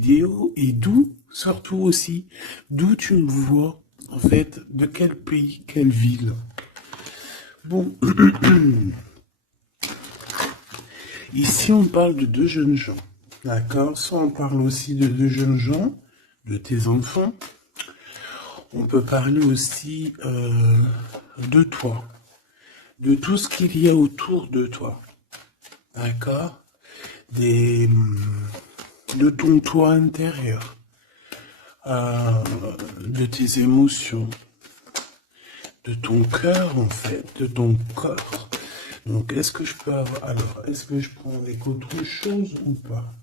vidéo et d'où, surtout aussi, d'où tu me vois, en fait, de quel pays, quelle ville. Bon, ici on parle de deux jeunes gens, d'accord? Soit on parle aussi de deux jeunes gens, de tes enfants. On peut parler aussi de toi, de tout ce qu'il y a autour de toi, d'accord? De ton toi intérieur, de tes émotions, de ton cœur en fait, de ton corps. Donc est-ce que je peux avoir... Alors, est-ce que je prends avec autre chose ou pas?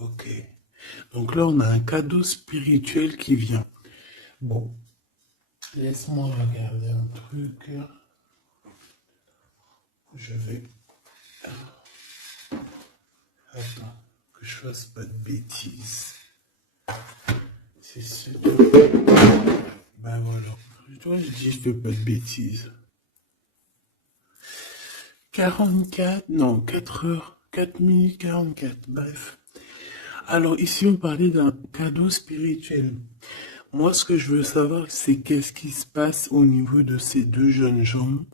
Ok. Donc là, on a un cadeau spirituel qui vient. Bon, laisse-moi regarder un truc. Je vais... Attends, que je fasse pas de bêtises. C'est sûr. Ben voilà. Toi, je dis, je fais pas de bêtises. 44, non, 4 heures, 4 minutes 44, bref. Alors ici, on parlait d'un cadeau spirituel. Moi, ce que je veux savoir, c'est qu'est-ce qui se passe au niveau de ces deux jeunes gens.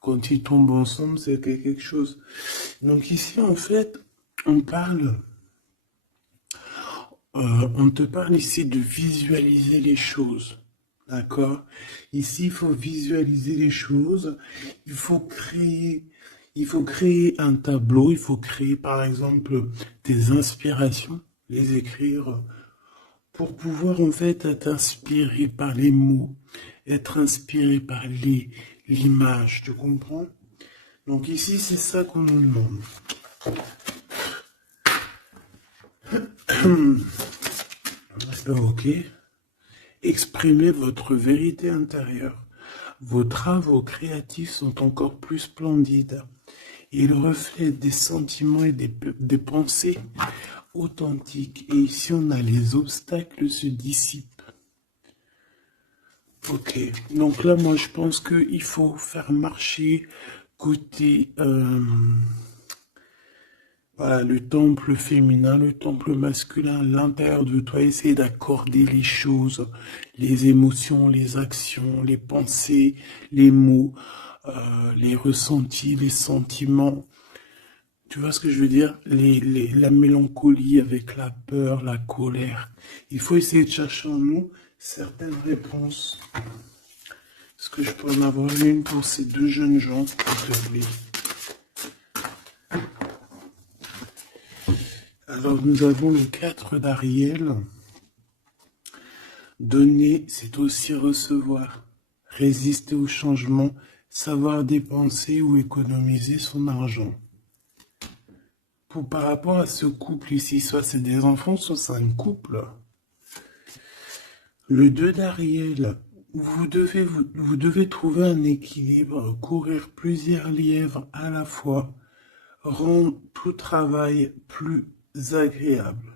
Quand ils tombent ensemble, c'est quelque chose. Donc ici, en fait, on parle... on te parle ici de visualiser les choses. D'accord? Ici, il faut visualiser les choses. Il faut créer un tableau. Il faut créer, par exemple, des inspirations, les écrire pour pouvoir, en fait, être inspiré par les mots, être inspiré par l'image. Tu comprends? Donc ici, c'est ça qu'on nous demande. Ok. Exprimez votre vérité intérieure. Vos travaux créatifs sont encore plus splendides. Ils reflètent des sentiments et des pensées authentiques. Et ici, on a les obstacles se dissipent. Ok. Donc là, moi, je pense qu'il faut faire marcher côté... voilà, le temple féminin, le temple masculin, l'intérieur de toi, essayer d'accorder les choses, les émotions, les actions, les pensées, les mots, les ressentis, les sentiments. Tu vois ce que je veux dire? La mélancolie avec la peur, la colère. Il faut essayer de chercher en nous certaines réponses. Est-ce que je peux en avoir une pour ces deux jeunes gens, s'il te plaît? Alors, nous avons le 4 d'Ariel. Donner, c'est aussi recevoir. Résister au changement, savoir dépenser ou économiser son argent. Par rapport à ce couple ici, soit c'est des enfants, soit c'est un couple. Le 2 d'Ariel, vous devez trouver un équilibre, courir plusieurs lièvres à la fois, rendre tout travail plus agréable.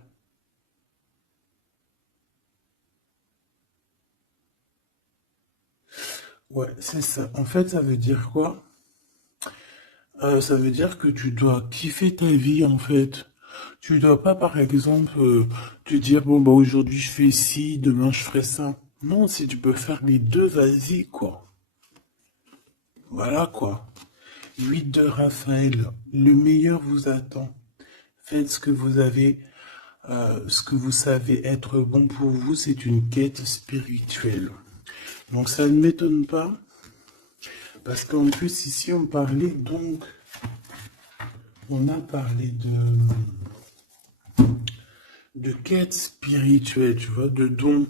Ouais, c'est ça. En fait, ça veut dire quoi? Ça veut dire que tu dois kiffer ta vie, en fait. Tu dois pas, par exemple, te dire, bon, bah, aujourd'hui, je fais ci, demain, je ferai ça. Non, si tu peux faire les deux, vas-y, quoi. Voilà, quoi. 8 de Raphaël. Le meilleur vous attend. Faites ce que vous avez, ce que vous savez être bon pour vous, c'est une quête spirituelle. Donc, ça ne m'étonne pas. Parce qu'en plus, ici, on parlait donc... On a parlé de quête spirituelle, tu vois, de dons,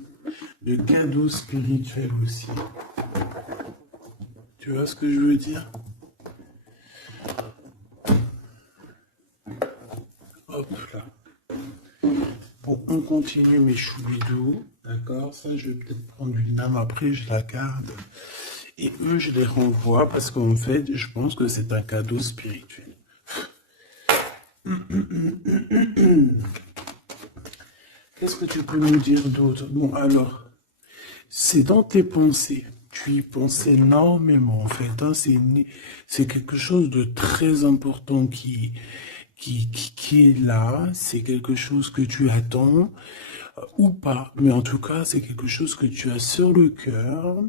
de cadeaux spirituels aussi. Tu vois ce que je veux dire? Hop là. Bon, on continue mes choubidous, d'accord? Ça, je vais peut-être prendre une lame après, je la garde. Et eux, je les renvoie parce qu'en fait, je pense que c'est un cadeau spirituel. Qu'est-ce que tu peux nous dire d'autre? Bon, alors, c'est dans tes pensées. Tu y penses énormément, en fait. Hein, c'est quelque chose de très important qui qui est là, c'est quelque chose que tu attends ou pas, mais en tout cas, c'est quelque chose que tu as sur le cœur.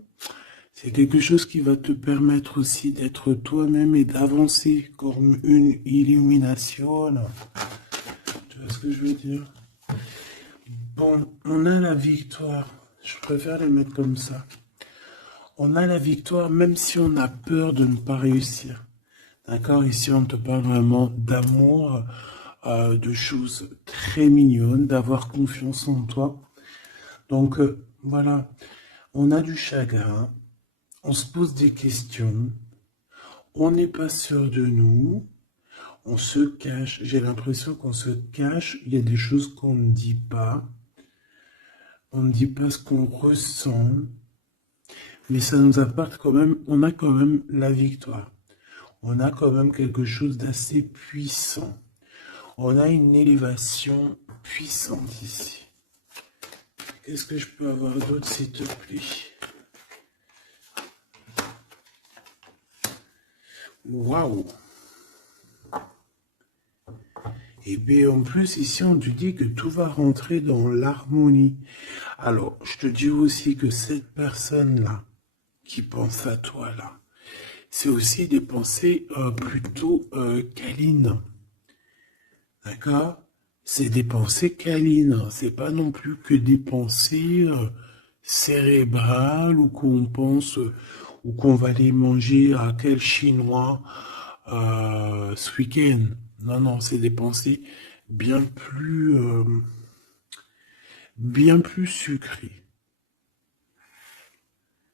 C'est quelque chose qui va te permettre aussi d'être toi-même et d'avancer comme une illumination. Tu vois ce que je veux dire? Bon, on a la victoire. Je préfère les mettre comme ça. On a la victoire même si on a peur de ne pas réussir. D'accord? Ici, on te parle vraiment d'amour, de choses très mignonnes, d'avoir confiance en toi. Donc, voilà. On a du chagrin. On se pose des questions. On n'est pas sûr de nous. On se cache. J'ai l'impression qu'on se cache. Il y a des choses qu'on ne dit pas. On ne dit pas ce qu'on ressent. Mais ça nous apporte quand même, on a quand même la victoire. On a quand même quelque chose d'assez puissant. On a une élévation puissante ici. Qu'est-ce que je peux avoir d'autre, s'il te plaît? Waouh! Et bien en plus, ici, on te dit que tout va rentrer dans l'harmonie. Alors, je te dis aussi que cette personne-là, qui pense à toi, là, c'est aussi des pensées plutôt câlines. D'accord? C'est des pensées câlines. C'est pas non plus que des pensées cérébrales ou qu'on pense ou qu'on va aller manger à quel chinois ce week-end. Non, non, c'est des pensées bien plus sucrées.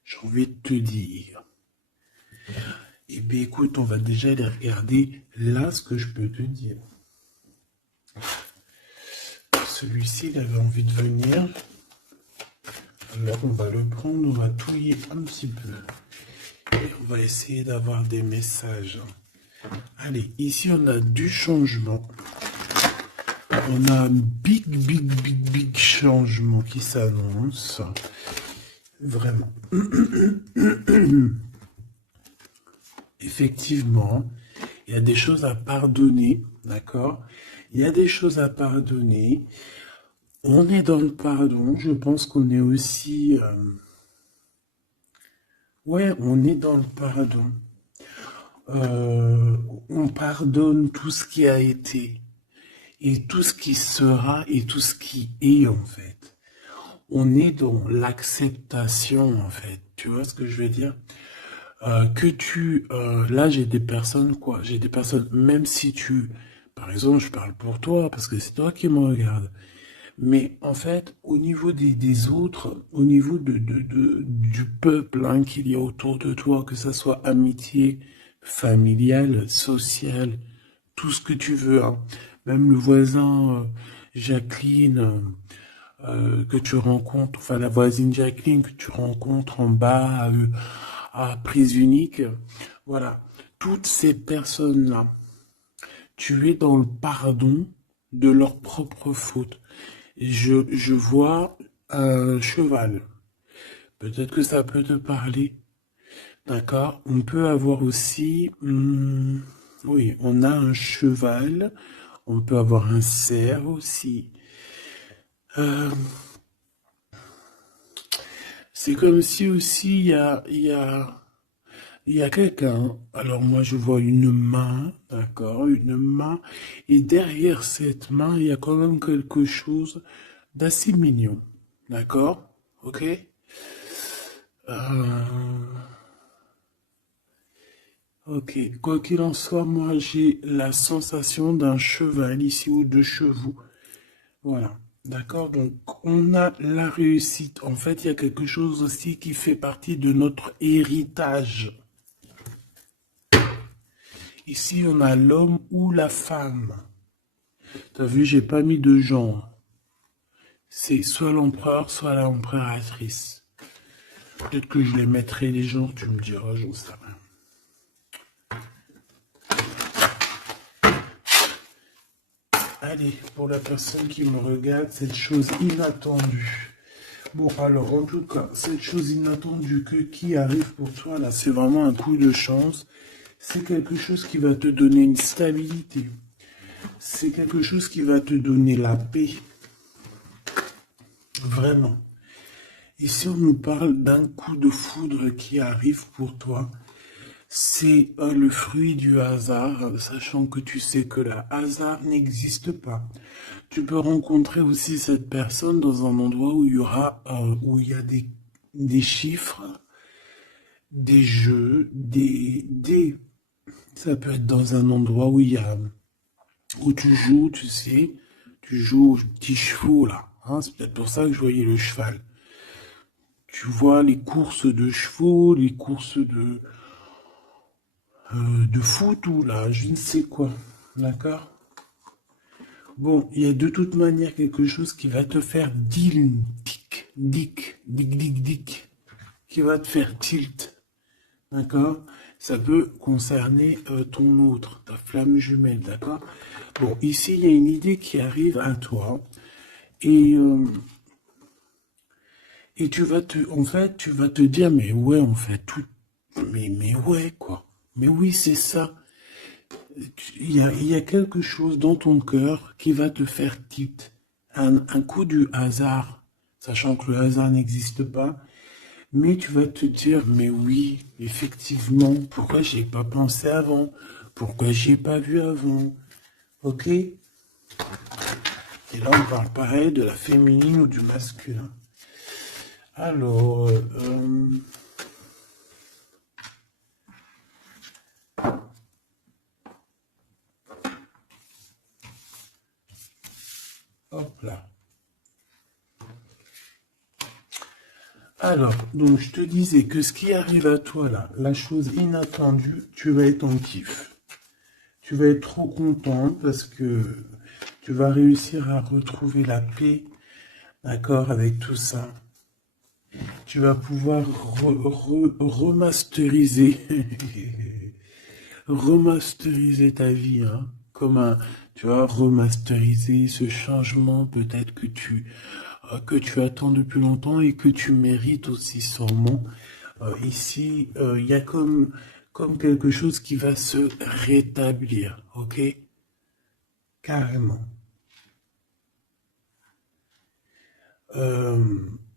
J'ai envie de te dire. Eh bien, écoute, on va déjà aller regarder là ce que je peux te dire. Celui-ci, il avait envie de venir. Alors, on va le prendre, on va touiller un petit peu. Et on va essayer d'avoir des messages. Allez, ici, on a du changement. On a un big changement qui s'annonce. Vraiment. Effectivement, il y a des choses à pardonner, d'accord? Il y a des choses à pardonner. On est dans le pardon. Je pense qu'on est aussi... Ouais, on est dans le pardon. On pardonne tout ce qui a été et tout ce qui sera et tout ce qui est en fait. On est dans l'acceptation en fait. Tu vois ce que je veux dire? Là j'ai des personnes quoi, j'ai des personnes, même si par exemple je parle pour toi parce que c'est toi qui me regardes, mais en fait au niveau des autres, au niveau du peuple hein, qu'il y a autour de toi, que ça soit amitié, familiale, sociale, tout ce que tu veux, hein. Même le voisin Jacqueline que tu rencontres, enfin la voisine Jacqueline que tu rencontres en bas à prise unique, voilà, toutes ces personnes-là, tu es dans le pardon de leurs propres fautes. Je vois un cheval. Peut-être que ça peut te parler. D'accord? On peut avoir aussi... oui, on a un cheval. On peut avoir un cerf aussi. C'est comme si aussi il y a quelqu'un. Alors moi je vois une main, d'accord, une main. Et derrière cette main, il y a quand même quelque chose d'assez mignon. D'accord? Ok? Ok. Quoi qu'il en soit, moi j'ai la sensation d'un cheval ici ou de chevaux. Voilà. D'accord, donc on a la réussite. En fait, il y a quelque chose aussi qui fait partie de notre héritage. Ici, on a l'homme ou la femme. T'as vu, j'ai pas mis de genre. C'est soit l'empereur, soit l'empératrice. Peut-être que je les mettrai les genres, tu me diras, j'en sais rien. Allez, pour la personne qui me regarde, cette chose inattendue. Bon, alors, en tout cas, cette chose inattendue qui arrive pour toi, là, c'est vraiment un coup de chance. C'est quelque chose qui va te donner une stabilité. c'est quelque chose qui va te donner la paix. Vraiment. Ici, on nous parle d'un coup de foudre qui arrive pour toi. C'est le fruit du hasard, sachant que tu sais que le hasard n'existe pas. Tu peux rencontrer aussi cette personne dans un endroit où où il y a des chiffres, des jeux, ça peut être dans un endroit où tu joues, tu sais, tu joues aux petits chevaux là. Hein, c'est peut-être pour ça que je voyais le cheval. Tu vois les courses de chevaux, les courses de foot ou là, je ne sais quoi. D'accord? Bon, il y a de toute manière quelque chose qui va te faire dick, qui va te faire tilt. D'accord? Ça peut concerner ton autre, ta flamme jumelle, d'accord? Bon, ici, il y a une idée qui arrive à toi et, euh, et tu vas te dire, mais ouais, en fait, mais ouais, quoi. Mais oui, c'est ça. Il y a quelque chose dans ton cœur qui va te faire tilt. Un coup du hasard, sachant que le hasard n'existe pas, mais tu vas te dire, mais oui, effectivement, pourquoi j'ai pas pensé avant? Pourquoi j'ai pas vu avant? Ok? Et là, on parle pareil de la féminine ou du masculin. Alors, hop là. Alors, donc je te disais que ce qui arrive à toi là, la chose inattendue, tu vas être en kiff. Tu vas être trop content parce que tu vas réussir à retrouver la paix, d'accord, avec tout ça. Tu vas pouvoir remasteriser, remasteriser ta vie, hein, comme tu vois, remasteriser ce changement peut-être que tu attends depuis longtemps et que tu mérites aussi sûrement. Ici, il y a comme quelque chose qui va se rétablir, ok? Carrément.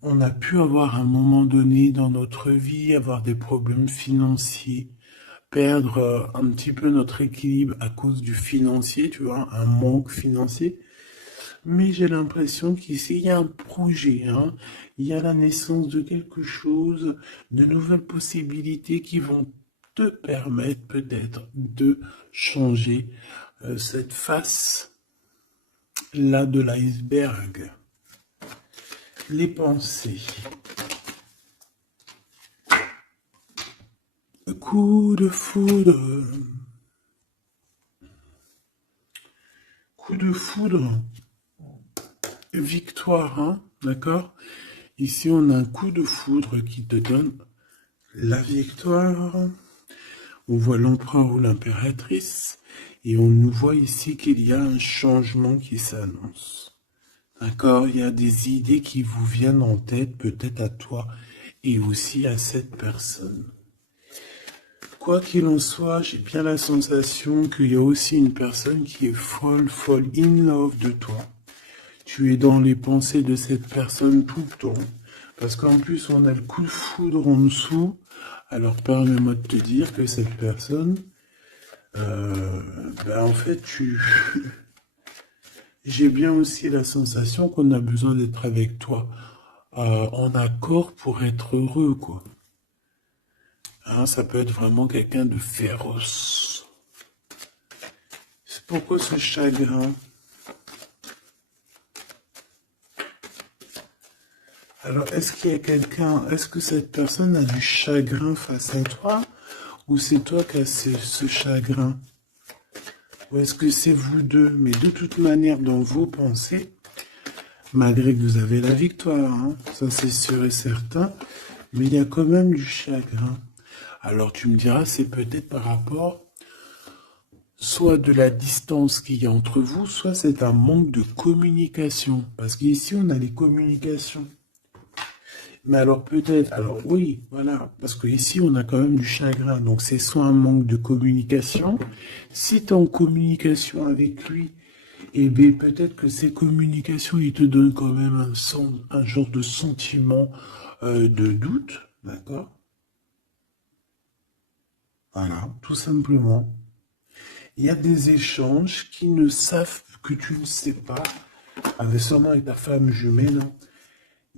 On a pu avoir à un moment donné dans notre vie, avoir des problèmes financiers, perdre un petit peu notre équilibre à cause du financier, tu vois, un manque financier. Mais j'ai l'impression qu'ici, il y a un projet, hein. Il y a la naissance de quelque chose, de nouvelles possibilités qui vont te permettre peut-être de changer cette face-là de l'iceberg. Les pensées. Coup de foudre. Coup de foudre. Victoire, hein, d'accord? Ici, on a un coup de foudre qui te donne la victoire. On voit l'empereur ou l'impératrice. Et on nous voit ici qu'il y a un changement qui s'annonce. D'accord? Il y a des idées qui vous viennent en tête, peut-être à toi et aussi à cette personne. Quoi qu'il en soit, j'ai bien la sensation qu'il y a aussi une personne qui est folle in love de toi. Tu es dans les pensées de cette personne tout le temps. Parce qu'en plus, on a le coup de foudre en dessous. Alors, permets-moi de te dire que cette personne, en fait, j'ai bien aussi la sensation qu'on a besoin d'être avec toi en accord pour être heureux, quoi. Hein, ça peut être vraiment quelqu'un de féroce. C'est pourquoi ce chagrin? Alors, est-ce qu'il y a quelqu'un, est-ce que cette personne a du chagrin face à toi? Ou c'est toi qui as ce chagrin? Ou est-ce que c'est vous deux? Mais de toute manière, dans vos pensées, malgré que vous avez la victoire, hein, ça c'est sûr et certain, mais il y a quand même du chagrin. Alors tu me diras, c'est peut-être par rapport soit de la distance qu'il y a entre vous, soit c'est un manque de communication. Parce qu'ici, on a les communications. Mais alors peut-être, alors oui, voilà, parce qu'ici, on a quand même du chagrin. Donc c'est soit un manque de communication. Si tu es en communication avec lui, et bien peut-être que ces communications, ils te donnent quand même un genre de sentiment de doute, d'accord? Voilà, tout simplement. Il y a des échanges qui ne savent que tu ne sais pas, avec sûrement avec ta femme jumelle, hein.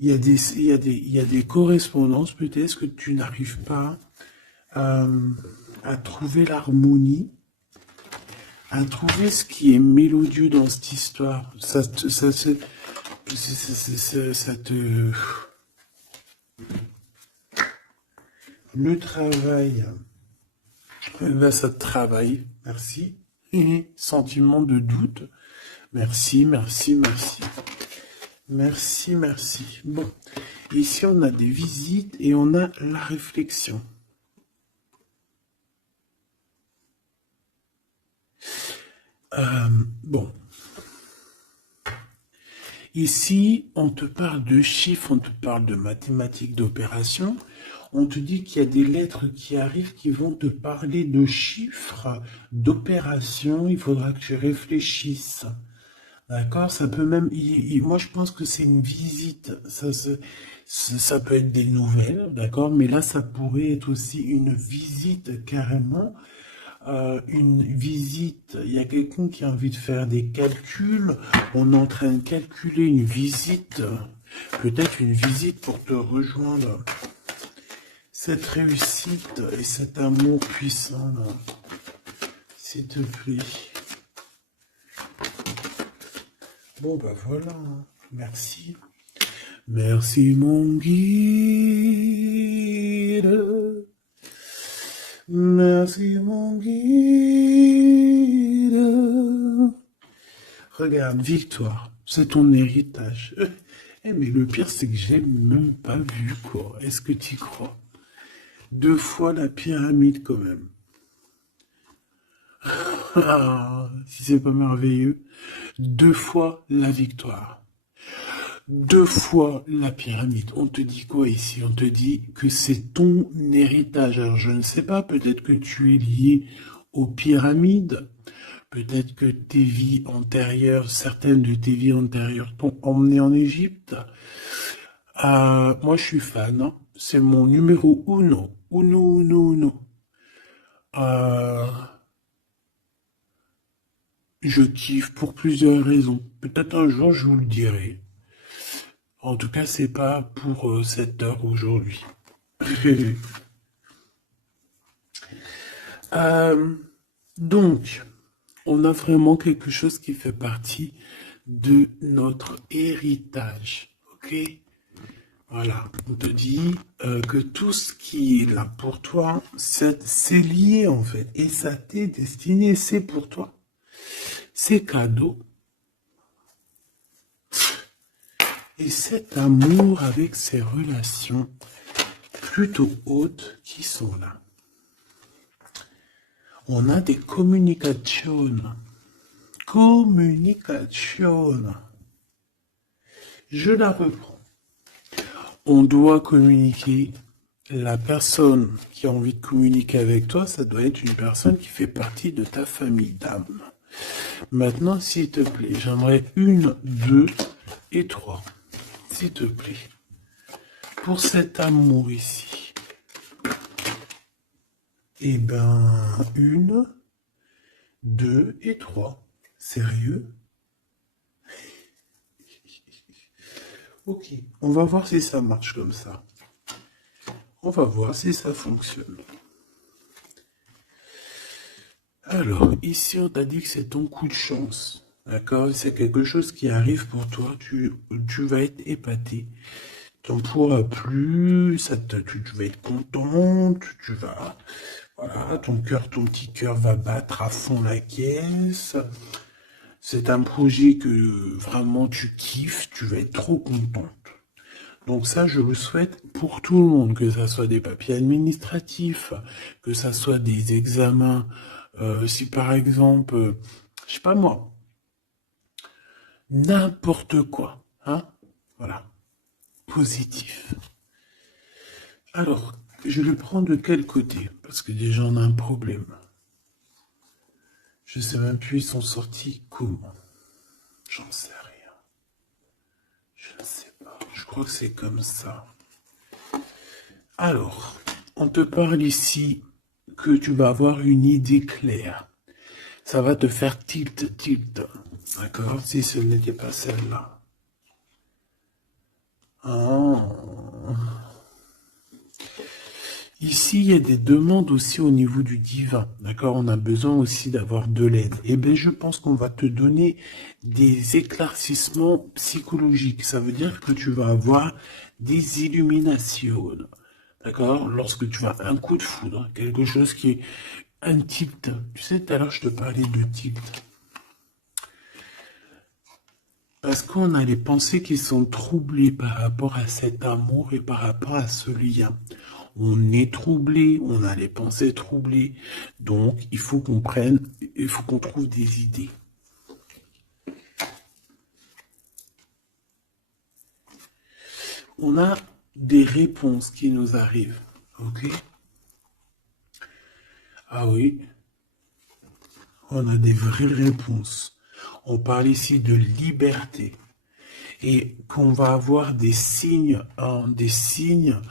Il y a des correspondances peut-être que tu n'arrives pas à, à trouver l'harmonie, à trouver ce qui est mélodieux dans cette histoire. Ça te... Le travail, ben ça te travaille. Merci. Sentiment de doute. Merci, merci, merci. Merci, merci. Bon, ici on a des visites et on a la réflexion. Bon. Ici, on te parle de chiffres, on te parle de mathématiques, d'opérations. On te dit qu'il y a des lettres qui arrivent qui vont te parler de chiffres, d'opérations. Il faudra que tu réfléchisses. D'accord? Ça peut même... moi, je pense que c'est une visite. Ça peut être des nouvelles, d'accord? Mais là, ça pourrait être aussi une visite carrément. Une visite, il y a quelqu'un qui a envie de faire des calculs, on est en train de calculer une visite, peut-être une visite pour te rejoindre. Cette réussite et cet amour puissant, là, s'il te plaît. Bon, bah voilà, hein. Merci. Merci mon guide. Merci mon guide. Regarde, victoire, c'est ton héritage. Eh, mais le pire, c'est que j'ai même pas vu, quoi. Est-ce que tu crois? 2 fois la pyramide, quand même. Ah, si c'est pas merveilleux. 2 fois la victoire. 2 fois la pyramide. On te dit quoi ici? On te dit que c'est ton héritage. Alors je ne sais pas, peut-être que tu es lié aux pyramides. Peut-être que tes vies antérieures, certaines de tes vies antérieures t'ont emmené en Égypte. Moi je suis fan, hein. C'est mon numéro uno. Uno, uno, uno. Euh, je kiffe pour plusieurs raisons. Peut-être un jour je vous le dirai. En tout cas, c'est pas pour cette heure aujourd'hui. Euh, donc, on a vraiment quelque chose qui fait partie de notre héritage. Ok? Voilà, on te dit que tout ce qui est là pour toi, c'est lié en fait. Et ça t'est destiné, c'est pour toi. C'est cadeau. Et cet amour avec ces relations plutôt hautes qui sont là. On a des communications. Communication. Je la reprends. On doit communiquer. La personne qui a envie de communiquer avec toi, ça doit être une personne qui fait partie de ta famille d'âme. Maintenant, s'il te plaît, j'aimerais 1, 2 et 3. S'il te plaît. Pour cet amour ici. Eh ben, 1, 2 et 3. Sérieux? Ok, on va voir si ça marche comme ça. On va voir si ça fonctionne. Alors, ici, on t'a dit que c'est ton coup de chance. D'accord? C'est quelque chose qui arrive pour toi. Tu vas être épaté. Tu n'en pourras plus. Tu vas être contente. Tu vas... Voilà, ton petit cœur va battre à fond la caisse. C'est un projet que vraiment tu kiffes. Tu vas être trop contente. Donc ça, je le souhaite pour tout le monde, que ça soit des papiers administratifs, que ça soit des examens. Si par exemple, je sais pas moi, n'importe quoi, hein, voilà, positif. Alors, je le prends de quel côté? Parce que déjà on a un problème. Je sais même plus ils sont sortis comment. J'en sais rien. Je ne sais pas. Je crois que c'est comme ça. Alors, on te parle ici que tu vas avoir une idée claire. Ça va te faire tilt, tilt. D'accord? Si ce n'était pas celle-là. Ah. Ici, il y a des demandes aussi au niveau du divin. D'accord? On a besoin aussi d'avoir de l'aide. Eh bien, je pense qu'on va te donner des éclaircissements psychologiques. Ça veut dire que tu vas avoir des illuminations. D'accord? Lorsque tu as un coup de foudre, quelque chose qui est un tilt. Tu sais, tout à l'heure, je te parlais de tilt. Parce qu'on a les pensées qui sont troublées par rapport à cet amour et par rapport à ce lien. On est troublé, on a les pensées troublées. Donc, il faut qu'on trouve des idées. On a des réponses qui nous arrivent. Ok? Ah oui, on a des vraies réponses. On parle ici de liberté. Et qu'on va avoir des signes, des signes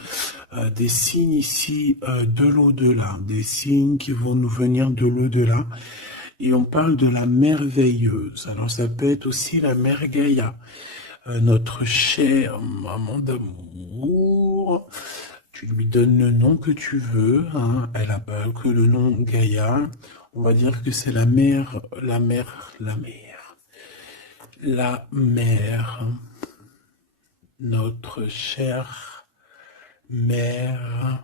ici de l'au-delà, des signes qui vont nous venir de l'au-delà. Et on parle de la merveilleuse. Alors ça peut être aussi la mère Gaïa, notre chère maman d'amour. Tu lui donnes le nom que tu veux, hein. Elle n'a pas que le nom Gaïa. On va dire que c'est la mère, notre chère mère.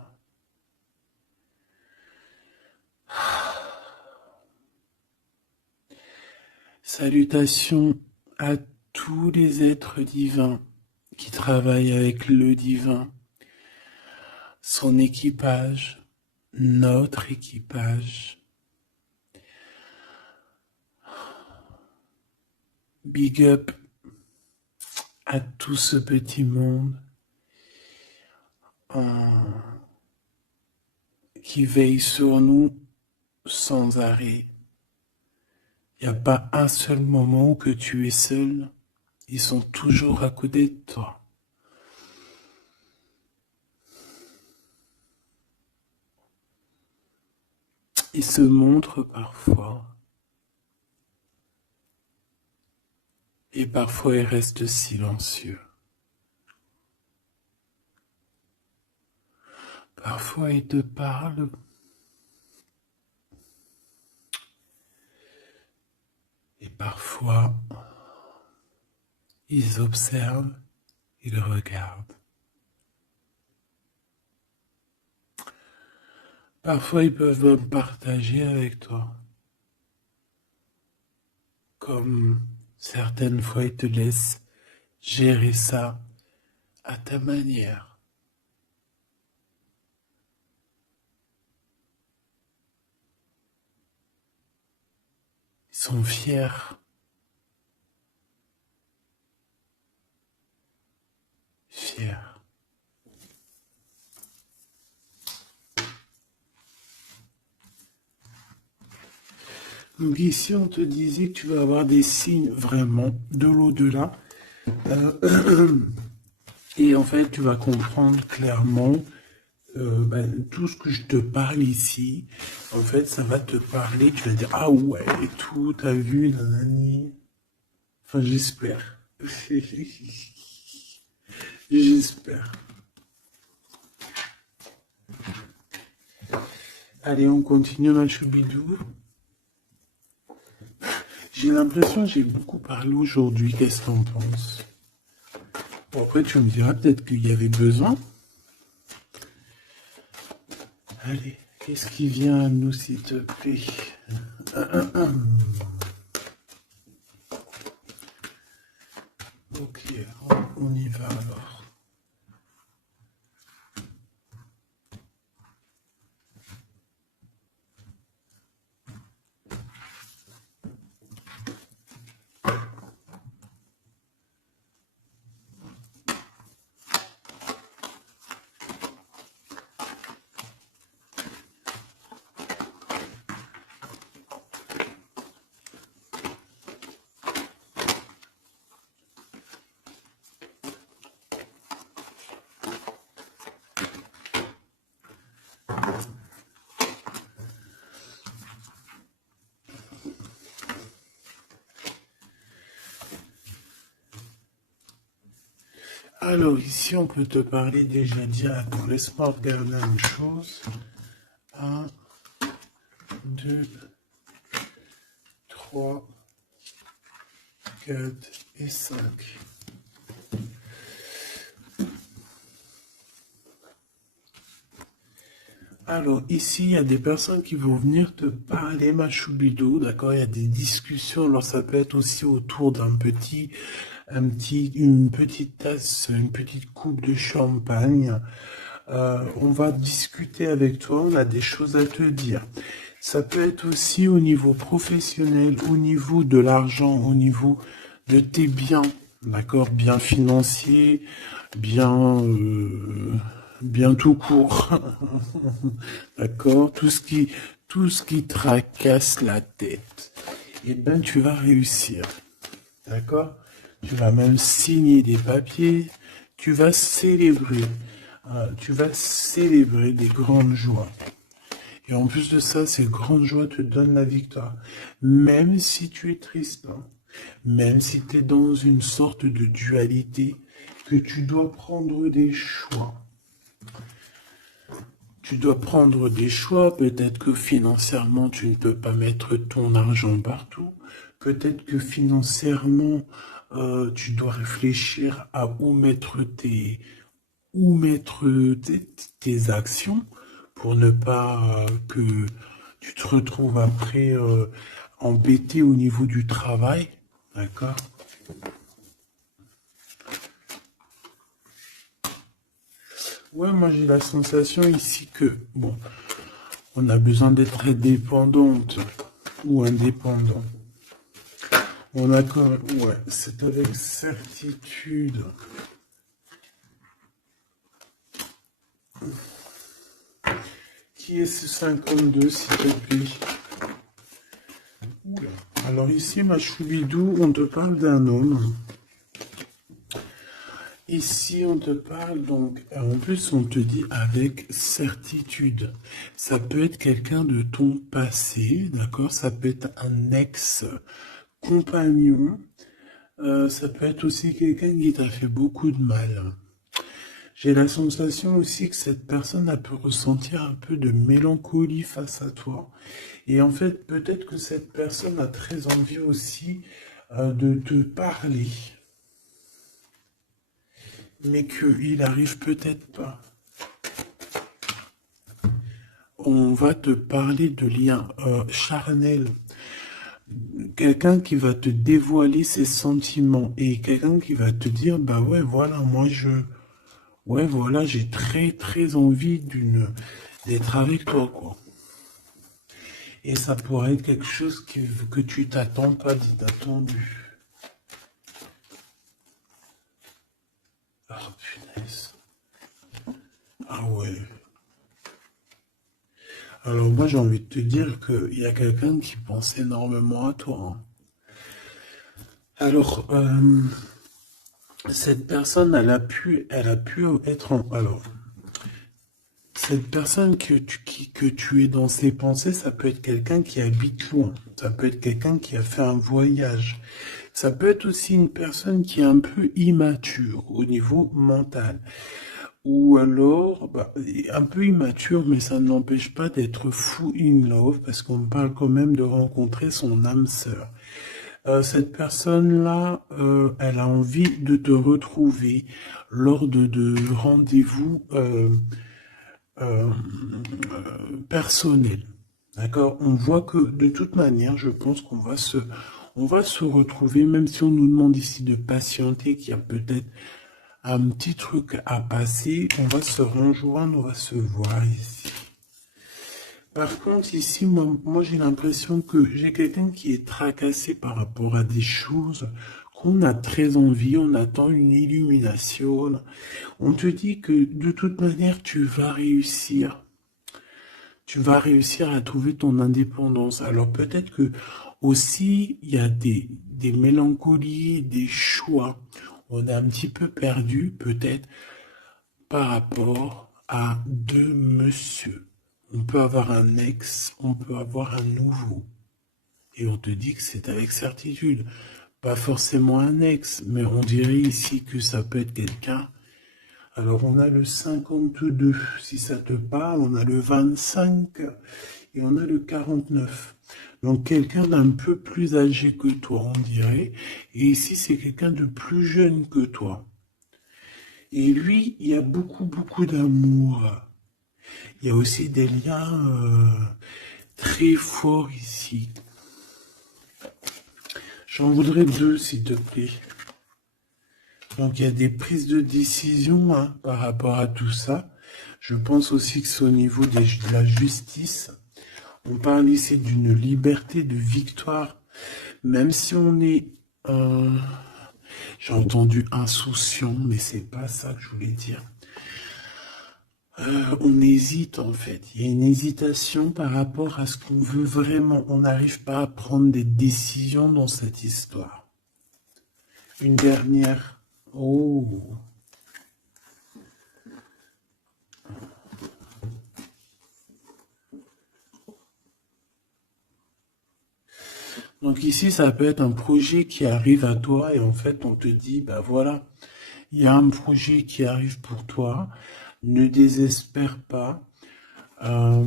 Salutations à tous les êtres divins qui travaillent avec le divin, son équipage, notre équipage. Big up à tout ce petit monde qui veille sur nous sans arrêt. Il n'y a pas un seul moment où que tu es seul. Ils sont toujours à côté de toi. Ils se montrent parfois. Et parfois ils restent silencieux. Parfois ils te parlent. Et parfois ils observent, ils regardent. Parfois ils peuvent partager avec toi. Comme certaines fois ils te laissent gérer ça à ta manière. Ils sont fiers. Fiers. Donc ici, on te disait que tu vas avoir des signes vraiment de l'au-delà. Et en fait, tu vas comprendre clairement tout ce que je te parle ici. En fait, ça va te parler. Tu vas dire, ah ouais, et tout, t'as vu, nanani. Enfin, j'espère. J'espère. Allez, on continue, ma choubidou. J'ai l'impression que j'ai beaucoup parlé aujourd'hui. Qu'est-ce que t'en penses? Bon, après, tu me diras peut-être qu'il y avait besoin. Allez, qu'est-ce qui vient à nous, s'il te plaît? Ok, on y va alors. Alors ici, on peut te parler déjà directement. Laisse-moi regarder une chose. Un, 2, 3, 4 et 5. Alors, ici, il y a des personnes qui vont venir te parler, ma choubido, d'accord? Il y a des discussions. Alors, ça peut être aussi autour une petite tasse, une petite coupe de champagne. On va discuter avec toi, on a des choses à te dire. Ça peut être aussi au niveau professionnel, au niveau de l'argent, au niveau de tes biens, d'accord? Biens financiers, bien tout court. D'accord? Tout ce qui tracasse la tête. Eh ben, tu vas réussir. D'accord? Tu vas même signer des papiers. Tu vas célébrer. Tu vas célébrer des grandes joies. Et en plus de ça, ces grandes joies te donnent la victoire. Même si tu es triste, hein, même si tu es dans une sorte de dualité, que tu dois prendre des choix. Tu dois prendre des choix, peut-être que financièrement, tu ne peux pas mettre ton argent partout. Peut-être que financièrement, tu dois réfléchir à tes actions pour ne pas que tu te retrouves après embêté au niveau du travail. D'accord? Ouais, moi j'ai la sensation ici que, bon, on a besoin d'être indépendante ou indépendant. On a quand même, ouais, c'est avec certitude. Qui est ce 52, s'il te plaît? Oula. Alors ici, ma choubidou, on te parle d'un homme. Ici, on te parle donc, en plus, on te dit avec certitude. Ça peut être quelqu'un de ton passé, d'accord? Ça peut être un ex-compagnon. Ça peut être aussi quelqu'un qui t'a fait beaucoup de mal. J'ai la sensation aussi que cette personne a pu ressentir un peu de mélancolie face à toi. Et en fait, peut-être que cette personne a très envie aussi de te parler, mais qu'il arrive peut-être pas. On va te parler de liens charnels. Quelqu'un qui va te dévoiler ses sentiments et quelqu'un qui va te dire, bah ouais, voilà, ouais, voilà, j'ai très, très envie d'être avec toi, quoi. Et ça pourrait être quelque chose que tu t'attends pas d'inattendu. Ah, punaise. Ah ouais. Alors moi, j'ai envie de te dire qu'il y a quelqu'un qui pense énormément à toi, hein. Alors, cette personne, elle a pu être alors, cette personne que tu es dans ses pensées, ça peut être quelqu'un qui habite loin. Ça peut être quelqu'un qui a fait un voyage. Ça peut être aussi une personne qui est un peu immature au niveau mental. Ou alors, bah, un peu immature, mais ça ne l'empêche pas d'être fou in love, parce qu'on parle quand même de rencontrer son âme sœur. Cette personne-là, elle a envie de te retrouver lors de rendez-vous euh, personnels. D'accord? On voit que de toute manière, je pense on va se retrouver, même si on nous demande ici de patienter, qu'il y a peut-être un petit truc à passer, on va se rejoindre, on va se voir ici. Par contre, ici, moi j'ai l'impression que j'ai quelqu'un qui est tracassé par rapport à des choses qu'on a très envie, on attend une illumination. On te dit que de toute manière, tu vas réussir. Tu vas réussir à trouver ton indépendance. Alors peut-être que aussi, il y a des mélancolies, des choix. On est un petit peu perdu, peut-être, par rapport à deux monsieur. On peut avoir un ex, on peut avoir un nouveau. Et on te dit que c'est avec certitude. Pas forcément un ex, mais on dirait ici que ça peut être quelqu'un Alors, on a le 52, si ça te parle, on a le 25 et on a le 49. Donc, quelqu'un d'un peu plus âgé que toi, on dirait. Et ici, c'est quelqu'un de plus jeune que toi. Et lui, il y a beaucoup, beaucoup d'amour. Il y a aussi des liens très forts ici. J'en voudrais deux, s'il te plaît. Donc, il y a des prises de décision hein, par rapport à tout ça. Je pense aussi que c'est au niveau de la justice. On parle ici d'une liberté de victoire. Même si on est, j'ai entendu insouciant, mais c'est pas ça que je voulais dire. On hésite en fait. Il y a une hésitation par rapport à ce qu'on veut vraiment. On n'arrive pas à prendre des décisions dans cette histoire. Une dernière. Oh. Donc ici, ça peut être un projet qui arrive à toi et en fait, on te dit, bah voilà, il y a un projet qui arrive pour toi. Ne désespère pas. Euh,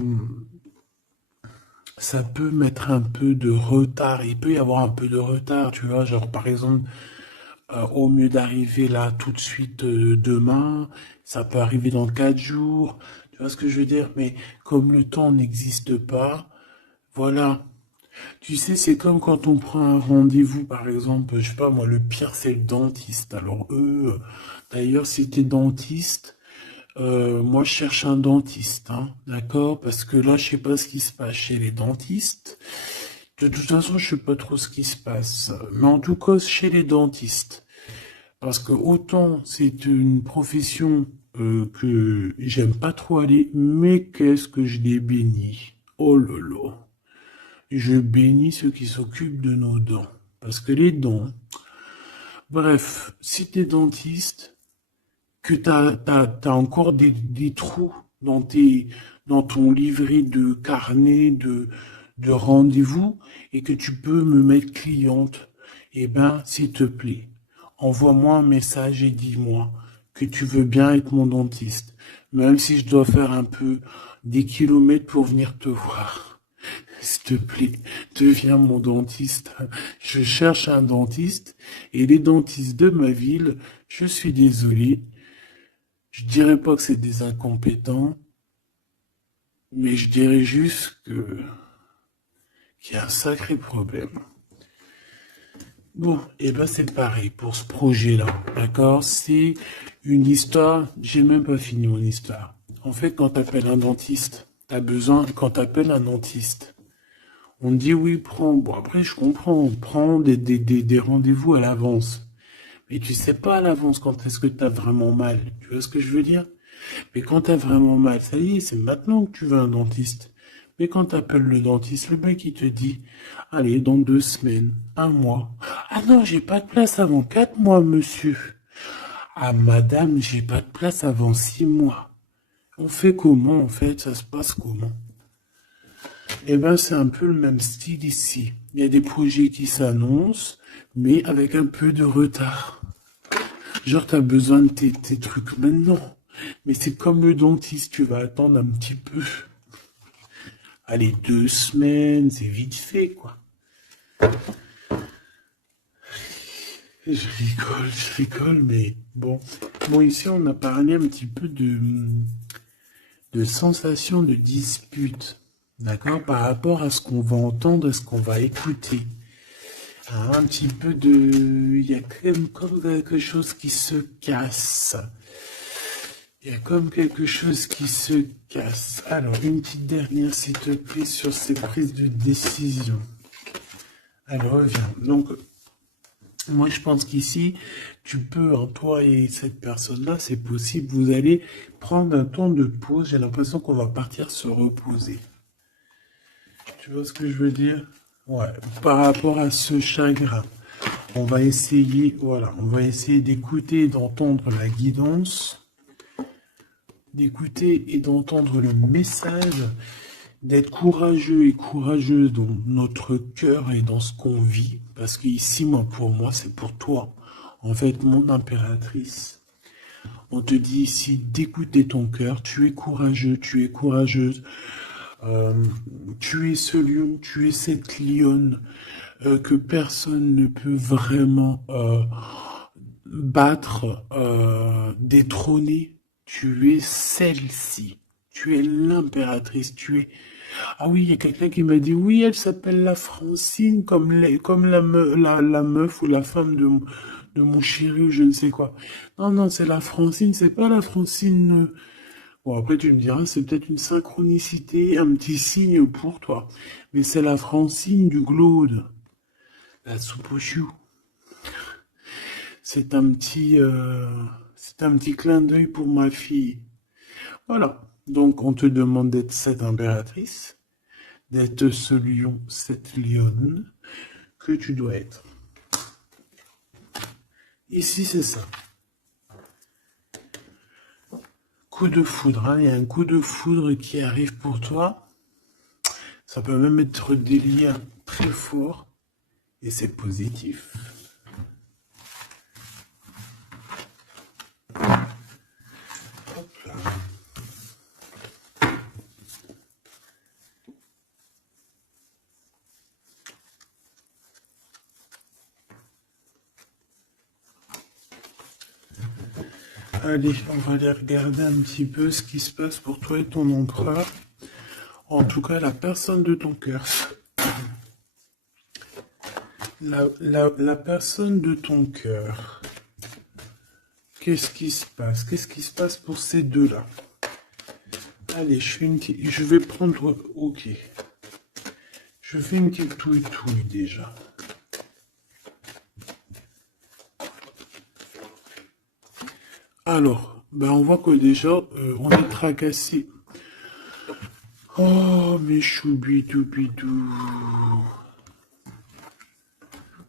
ça peut mettre un peu de retard. Il peut y avoir un peu de retard, tu vois. Genre, par exemple, au mieux d'arriver là tout de suite demain, ça peut arriver dans 4 jours. Tu vois ce que je veux dire? Mais comme le temps n'existe pas, voilà. Tu sais, c'est comme quand on prend un rendez-vous, par exemple, je sais pas moi, le pire c'est le dentiste. Alors eux, d'ailleurs, si t'es dentiste, moi je cherche un dentiste, hein, d'accord? Parce que là, je sais pas ce qui se passe chez les dentistes. De toute façon, je sais pas trop ce qui se passe. Mais en tout cas, chez les dentistes. Parce que autant c'est une profession que j'aime pas trop aller, mais qu'est-ce que je les bénis. Oh là là. Je bénis ceux qui s'occupent de nos dents. Parce que les dents, bref, si t'es dentiste, que t'as encore des trous dans ton livret de carnet de rendez-vous et que tu peux me mettre cliente, eh ben, s'il te plaît, envoie-moi un message et dis-moi que tu veux bien être mon dentiste, même si je dois faire un peu des kilomètres pour venir te voir. S'il te plaît, deviens mon dentiste. Je cherche un dentiste et les dentistes de ma ville, je suis désolé, je dirais pas que c'est des incompétents, mais je dirais juste qu'il y a un sacré problème. Bon, et ben c'est pareil pour ce projet-là, d'accord? C'est une histoire, j'ai même pas fini mon histoire. En fait, quand t'appelles un dentiste, quand t'appelles un dentiste, on te dit oui, prends, bon après je comprends, prends des rendez-vous à l'avance. Mais tu sais pas à l'avance quand est-ce que t'as vraiment mal. Tu vois ce que je veux dire? Mais quand t'as vraiment mal, ça y est, c'est maintenant que tu veux un dentiste. Mais quand t'appelles le dentiste, le mec il te dit, allez, dans 2 semaines, un mois. Ah non, j'ai pas de place avant 4 mois, monsieur. Ah madame, j'ai pas de place avant 6 mois. On fait comment en fait? Ça se passe comment? Eh ben, c'est un peu le même style ici. Il y a des projets qui s'annoncent, mais avec un peu de retard. Genre, t'as besoin de tes trucs maintenant. Mais c'est comme le dentiste, tu vas attendre un petit peu. Allez, 2 semaines, c'est vite fait, quoi. Je rigole, mais bon. Bon, ici, on a parlé un petit peu de sensation de dispute. D'accord? Par rapport à ce qu'on va entendre et ce qu'on va écouter. Un petit peu de... Il y a comme quelque chose qui se casse. Il y a comme quelque chose qui se casse. Alors, une petite dernière, s'il te plaît, sur ces prises de décision. Alors, reviens. Donc, moi, je pense qu'ici, tu peux, hein, toi et cette personne-là, c'est possible, vous allez prendre un temps de pause. J'ai l'impression qu'on va partir se reposer. Tu vois ce que je veux dire? Ouais, par rapport à ce chagrin. On va essayer, voilà, on va essayer d'écouter et d'entendre la guidance, d'écouter et d'entendre le message, d'être courageux et courageuse dans notre cœur et dans ce qu'on vit. Parce qu'ici, moi, pour moi, c'est pour toi. En fait, mon impératrice. On te dit ici d'écouter ton cœur. Tu es courageux, tu es courageuse. Euh, Tu es ce lion, tu es cette lionne que personne ne peut vraiment battre, détrôner. Tu es celle-ci. Tu es l'impératrice. Tu es. Ah oui, il y a quelqu'un qui m'a dit oui, elle s'appelle la Francine, comme la meuf ou la femme de mon chéri ou je ne sais quoi. Non, non, c'est la Francine, c'est pas la Francine. Bon, après, tu me diras, c'est peut-être une synchronicité, un petit signe pour toi. Mais c'est la Francine du Glaude, la soupe aux choux. C'est c'est un petit clin d'œil pour ma fille. Voilà. Donc, on te demande d'être cette impératrice, d'être ce lion, cette lionne que tu dois être. Ici, c'est ça. Coup de foudre, hein. Il y a un coup de foudre qui arrive pour toi. Ça peut même être des liens très forts et c'est positif. Hop là. Allez, on va aller regarder un petit peu ce qui se passe pour toi et ton empereur. En tout cas, la personne de ton cœur. La personne de ton cœur. Qu'est-ce qui se passe? Qu'est-ce qui se passe pour ces deux-là? Allez, je vais prendre... Ok. Je fais une petite touille déjà. Alors, ben on voit que déjà, on est tracassé. Oh, mes choubidou-bidou.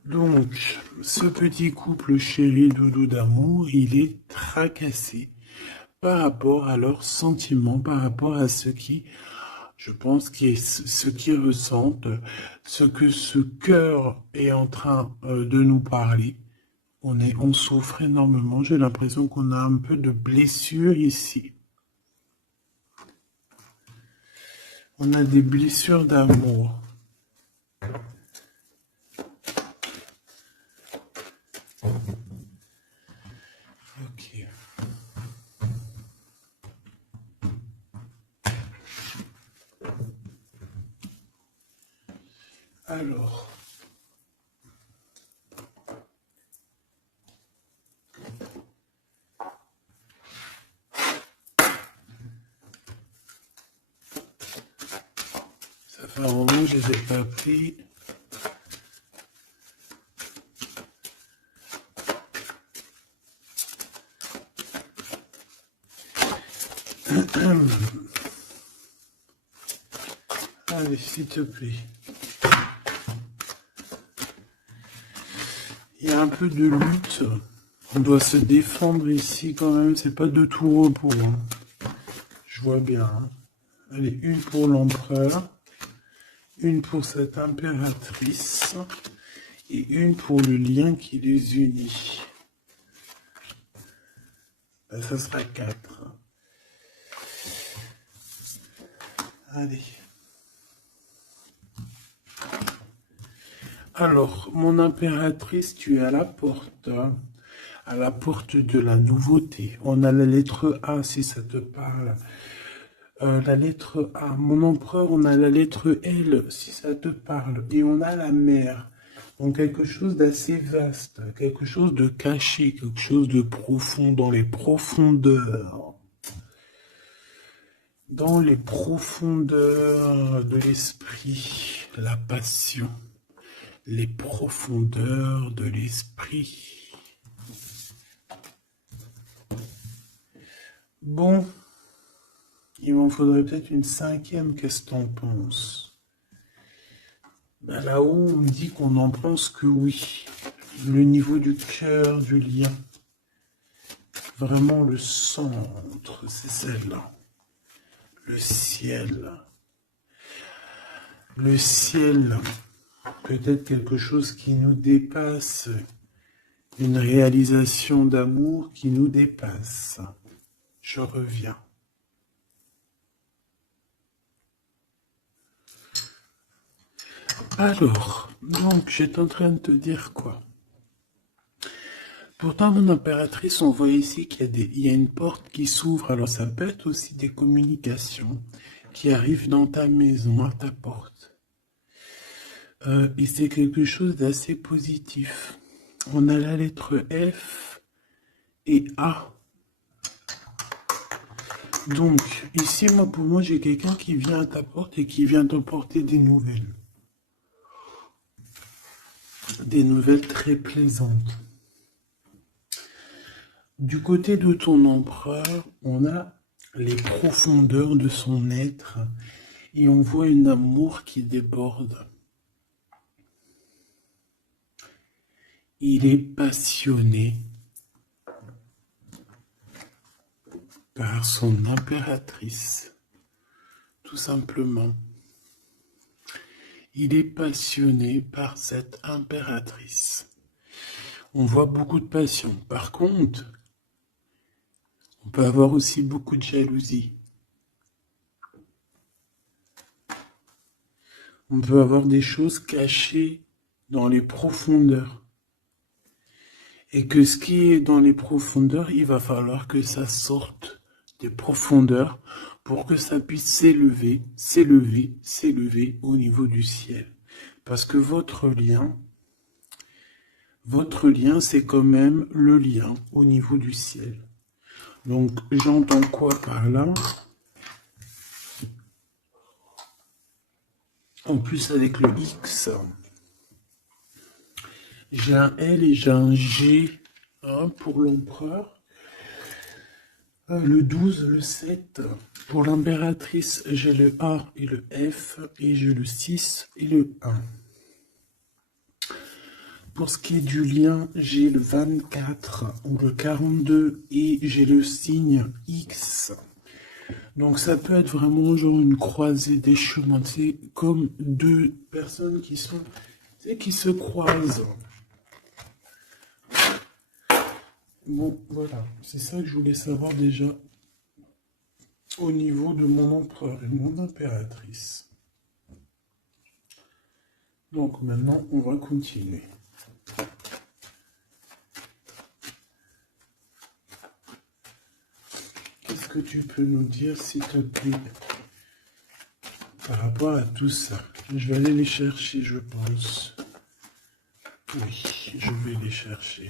Donc, ce petit couple chéri doudou d'amour, il est tracassé par rapport à leurs sentiments, par rapport à ce qui, je pense, ce qu'ils ressentent, ce que ce cœur est en train de nous parler. On souffre énormément. J'ai l'impression qu'on a un peu de blessure ici. On a des blessures d'amour. Ok. Alors. Ça fait un moment que je les ai pas pris. Allez, s'il te plaît. Il y a un peu de lutte. On doit se défendre ici quand même. C'est pas de tout repos. Hein. Je vois bien. Hein. Allez, une pour l'empereur. Une pour cette impératrice. Et une pour le lien qui les unit. Ben, ça sera 4. Allez. Alors, mon impératrice, tu es à la porte. À la porte de la nouveauté. On a la lettre A si ça te parle. La lettre A. Mon empereur, on a la lettre L si ça te parle. Et on a la mer. Donc quelque chose d'assez vaste, quelque chose de caché, quelque chose de profond dans les profondeurs. Dans les profondeurs de l'esprit, la passion. Les profondeurs de l'esprit. Bon, il m'en faudrait peut-être une 5e, qu'est-ce que t'en penses? Ben là-haut, on me dit qu'on n'en pense que oui. Le niveau du cœur, du lien. Vraiment le centre, c'est celle-là. Le ciel. Le ciel, peut-être quelque chose qui nous dépasse, Une réalisation d'amour qui nous dépasse. Je reviens. Alors, donc, j'étais en train de te dire quoi? Pourtant, mon impératrice, on voit ici qu'il y a une porte qui s'ouvre. Alors, ça peut être aussi des communications qui arrivent dans ta maison, à ta porte. Et c'est quelque chose d'assez positif. On a la lettre F et A. Donc, ici, pour moi, j'ai quelqu'un qui vient à ta porte et qui vient t'apporter des nouvelles. Des nouvelles très plaisantes. Du côté de ton empereur, on a les profondeurs de son être et on voit un amour qui déborde. Il est passionné par son impératrice, tout simplement. Il est passionné par cette impératrice. On voit beaucoup de passion. Par contre, on peut avoir aussi beaucoup de jalousie. On peut avoir des choses cachées dans les profondeurs. Et que ce qui est dans les profondeurs, il va falloir que ça sorte des profondeurs pour que ça puisse s'élever, s'élever, s'élever au niveau du ciel. Parce que votre lien, c'est quand même le lien au niveau du ciel. Donc, j'entends quoi par là? En plus, avec le X, j'ai un L et j'ai un G pour l'empereur. Le 12, le 7. Pour l'impératrice, j'ai le A et le F. Et j'ai le 6 et le 1. Pour ce qui est du lien, j'ai le 24 ou le 42 et j'ai le signe X. Donc ça peut être vraiment genre une croisée des chemins. C'est comme deux personnes qui se croisent. Bon, voilà. C'est ça que je voulais savoir déjà au niveau de mon empereur et mon impératrice. Donc maintenant, on va continuer. Qu'est-ce que tu peux nous dire, s'il te plaît, par rapport à tout ça? Je vais aller les chercher, je pense. Oui, je vais les chercher.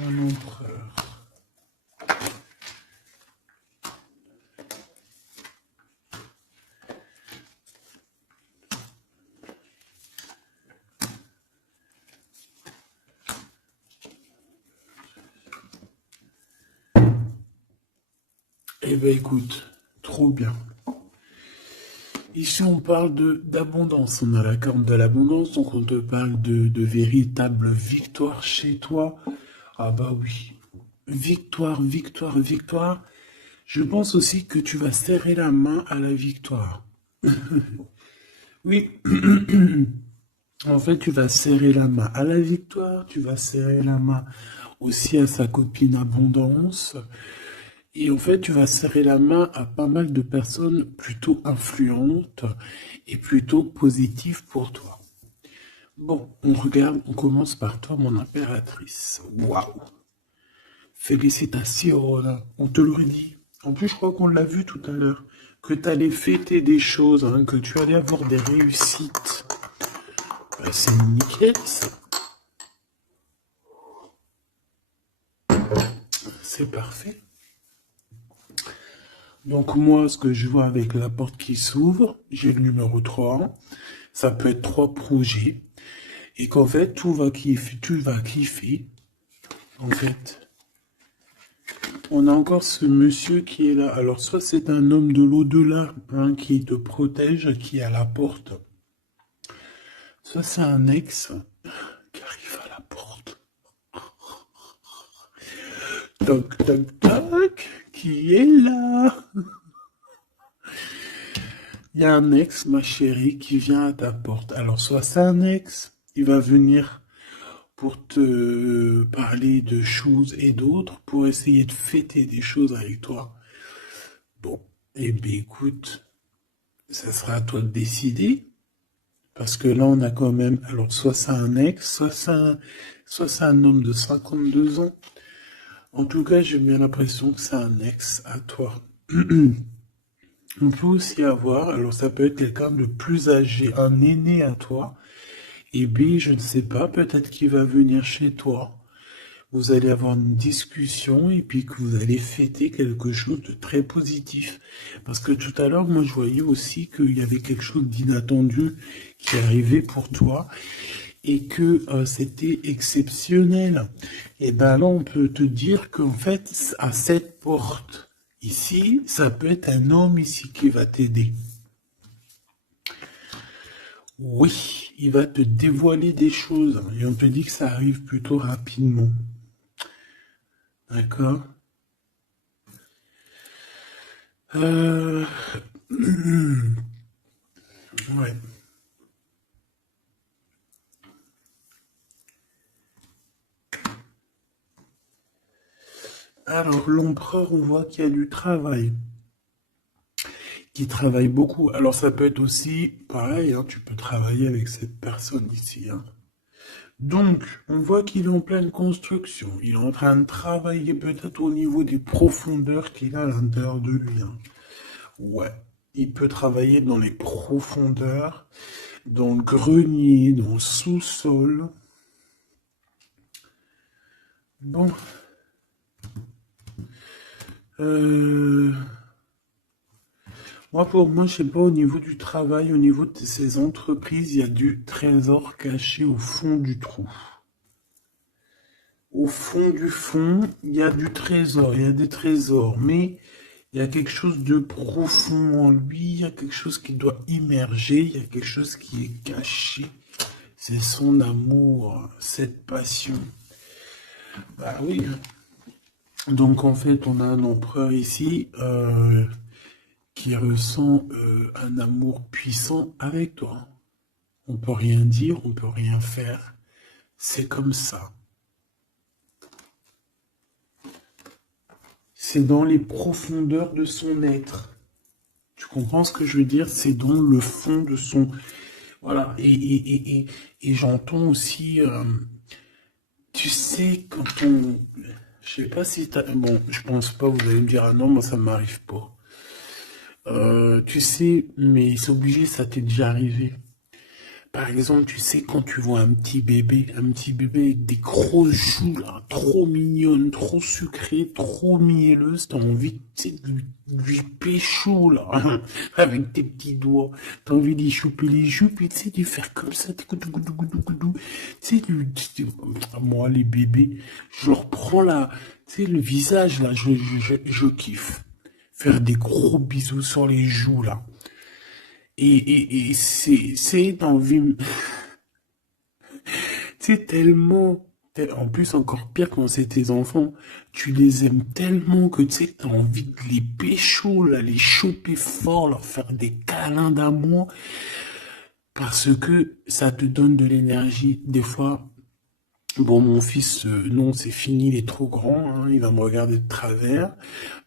Mon empereur. Eh bien, écoute, trop bien. Ici, on parle d'abondance. On a la carte de l'abondance, donc on te parle de véritable victoire chez toi. Ah bah oui. Victoire, victoire, victoire. Je pense aussi que tu vas serrer la main à la victoire. Oui. En fait, tu vas serrer la main à la victoire, tu vas serrer la main aussi à sa copine abondance. Et en fait, tu vas serrer la main à pas mal de personnes plutôt influentes et plutôt positives pour toi. Bon, on regarde, on commence par toi, mon impératrice. Waouh! Félicitations, on te l'aurait dit. En plus, je crois qu'on l'a vu tout à l'heure, que tu allais fêter des choses, que tu allais avoir des réussites. Ben, c'est nickel, ça. C'est parfait. Donc moi, ce que je vois avec la porte qui s'ouvre, j'ai le numéro 3. Ça peut être 3 projets. Et qu'en fait, tu vas kiffer. En fait, on a encore ce monsieur qui est là. Alors, soit c'est un homme de l'au-delà qui te protège, qui est à la porte. Soit c'est un ex qui arrive à la porte. Toc, toc, toc, qui est là? il y a un ex, ma chérie, qui vient à ta porte. Alors, soit c'est un ex, il va venir pour te parler de choses et d'autres, pour essayer de fêter des choses avec toi. Bon, eh bien, écoute, ça sera à toi de décider. Parce que là, on a quand même, alors, soit c'est un ex, soit c'est un homme de 52 ans. En tout cas, j'ai bien l'impression que c'est un ex à toi. On peut aussi avoir, alors ça peut être quelqu'un de plus âgé, un aîné à toi. Et B, je ne sais pas, peut-être qu'il va venir chez toi. Vous allez avoir une discussion et puis que vous allez fêter quelque chose de très positif. Parce que tout à l'heure, moi, je voyais aussi qu'il y avait quelque chose d'inattendu qui arrivait pour toi et que c'était exceptionnel. Et ben là, on peut te dire qu'en fait, à cette porte ici, ça peut être un homme ici qui va t'aider. Oui, il va te dévoiler des choses et on te dit que ça arrive plutôt rapidement. D'accord? Euh... Ouais. Alors, l'empereur, on voit qu'il y a du travail, qui travaille beaucoup. Alors, ça peut être aussi pareil, hein, tu peux travailler avec cette personne ici. Hein. Donc, on voit qu'il est en pleine construction. Il est en train de travailler peut-être au niveau des profondeurs qu'il a à l'intérieur de lui. Hein. Ouais. Il peut travailler dans les profondeurs, dans le grenier, dans le sous-sol. Bon. Euh... Moi, pour moi, je sais pas, au niveau du travail, au niveau de ces entreprises, il y a du trésor caché au fond du trou. Au fond du fond, il y a du trésor, il y a des trésors, mais il y a quelque chose de profond en lui, il y a quelque chose qui doit immerger, il y a quelque chose qui est caché. C'est son amour, cette passion. Bah oui. Donc en fait, on a un empereur ici qui ressent un amour puissant avec toi. On peut rien dire, on peut rien faire. C'est comme ça. C'est dans les profondeurs de son être. Tu comprends ce que je veux dire? C'est dans le fond de son... Voilà. Et j'entends aussi... tu sais, quand on... Je sais pas si t'as... Bon, je pense pas, vous allez me dire, ah non, moi ça m'arrive pas. Tu sais, mais c'est obligé, ça t'est déjà arrivé. Par exemple, tu sais, quand tu vois un petit bébé avec des grosses joues, là, trop mignonnes, trop sucrées, trop mielleuses, t'as envie, tu sais, de lui pécho, là, avec tes petits doigts. T'as envie d'y choper les joues, puis tu sais, de faire comme ça, tu sais, moi, les bébés, je leur prends là, tu sais, le visage, là, je kiffe. Faire des gros bisous sur les joues, là. Et c'est envie, c'est tellement, en plus encore pire quand c'est tes enfants, tu les aimes tellement que tu sais, t'as envie de les pécho, là, les choper fort, leur faire des câlins d'amour, parce que ça te donne de l'énergie. Des fois, bon, mon fils, non, c'est fini, il est trop grand, hein, il va me regarder de travers,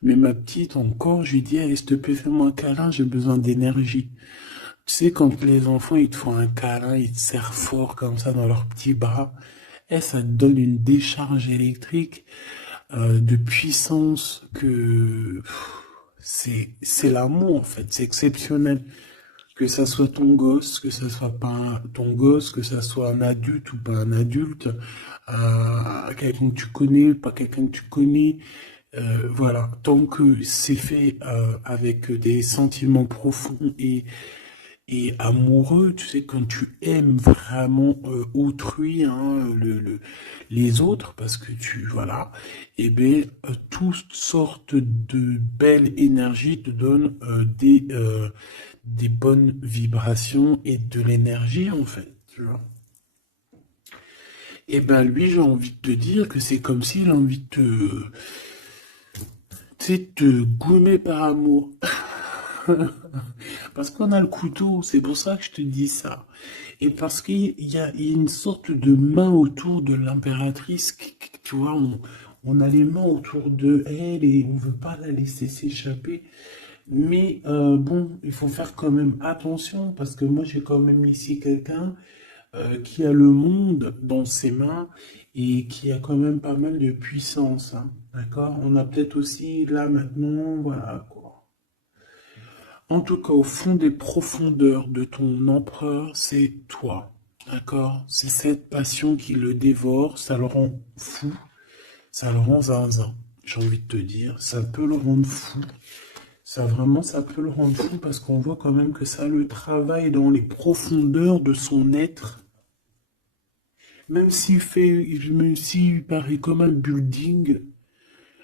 mais ma petite, encore, je lui dis, allez, s'il te plaît, fais-moi un câlin, j'ai besoin d'énergie. Tu sais, quand les enfants, ils te font un câlin, ils te serrent fort comme ça dans leurs petits bras, et ça te donne une décharge électrique de puissance que c'est l'amour en fait, c'est exceptionnel. Que ça soit ton gosse, que ça soit pas ton gosse, que ça soit un adulte ou pas un adulte, quelqu'un que tu connais, pas quelqu'un que tu connais, voilà. Tant que c'est fait avec des sentiments profonds et amoureux, tu sais, quand tu aimes vraiment autrui, hein, les autres, parce que tu, voilà, et bien, toutes sortes de belles énergies te donnent des bonnes vibrations et de l'énergie, en fait, tu vois. Et ben lui, j'ai envie de te dire que c'est comme s'il a envie de te, tu sais, te goumer par amour. Parce qu'on a le couteau, c'est pour ça que je te dis ça. Et parce qu'il y a une sorte de main autour de l'impératrice, tu vois, on a les mains autour de elle et on veut pas la laisser s'échapper. Mais bon, il faut faire quand même attention parce que moi j'ai quand même ici quelqu'un qui a le monde dans ses mains et qui a quand même pas mal de puissance, hein, d'accord? On a peut-être aussi là maintenant, voilà quoi. En tout cas, au fond des profondeurs de ton empereur, c'est toi, d'accord? C'est cette passion qui le dévore, ça le rend fou, ça le rend zinzin. J'ai envie de te dire, ça peut le rendre fou. Ça vraiment, ça peut le rendre fou parce qu'on voit quand même que ça le travaille dans les profondeurs de son être. Même s'il paraît comme un building,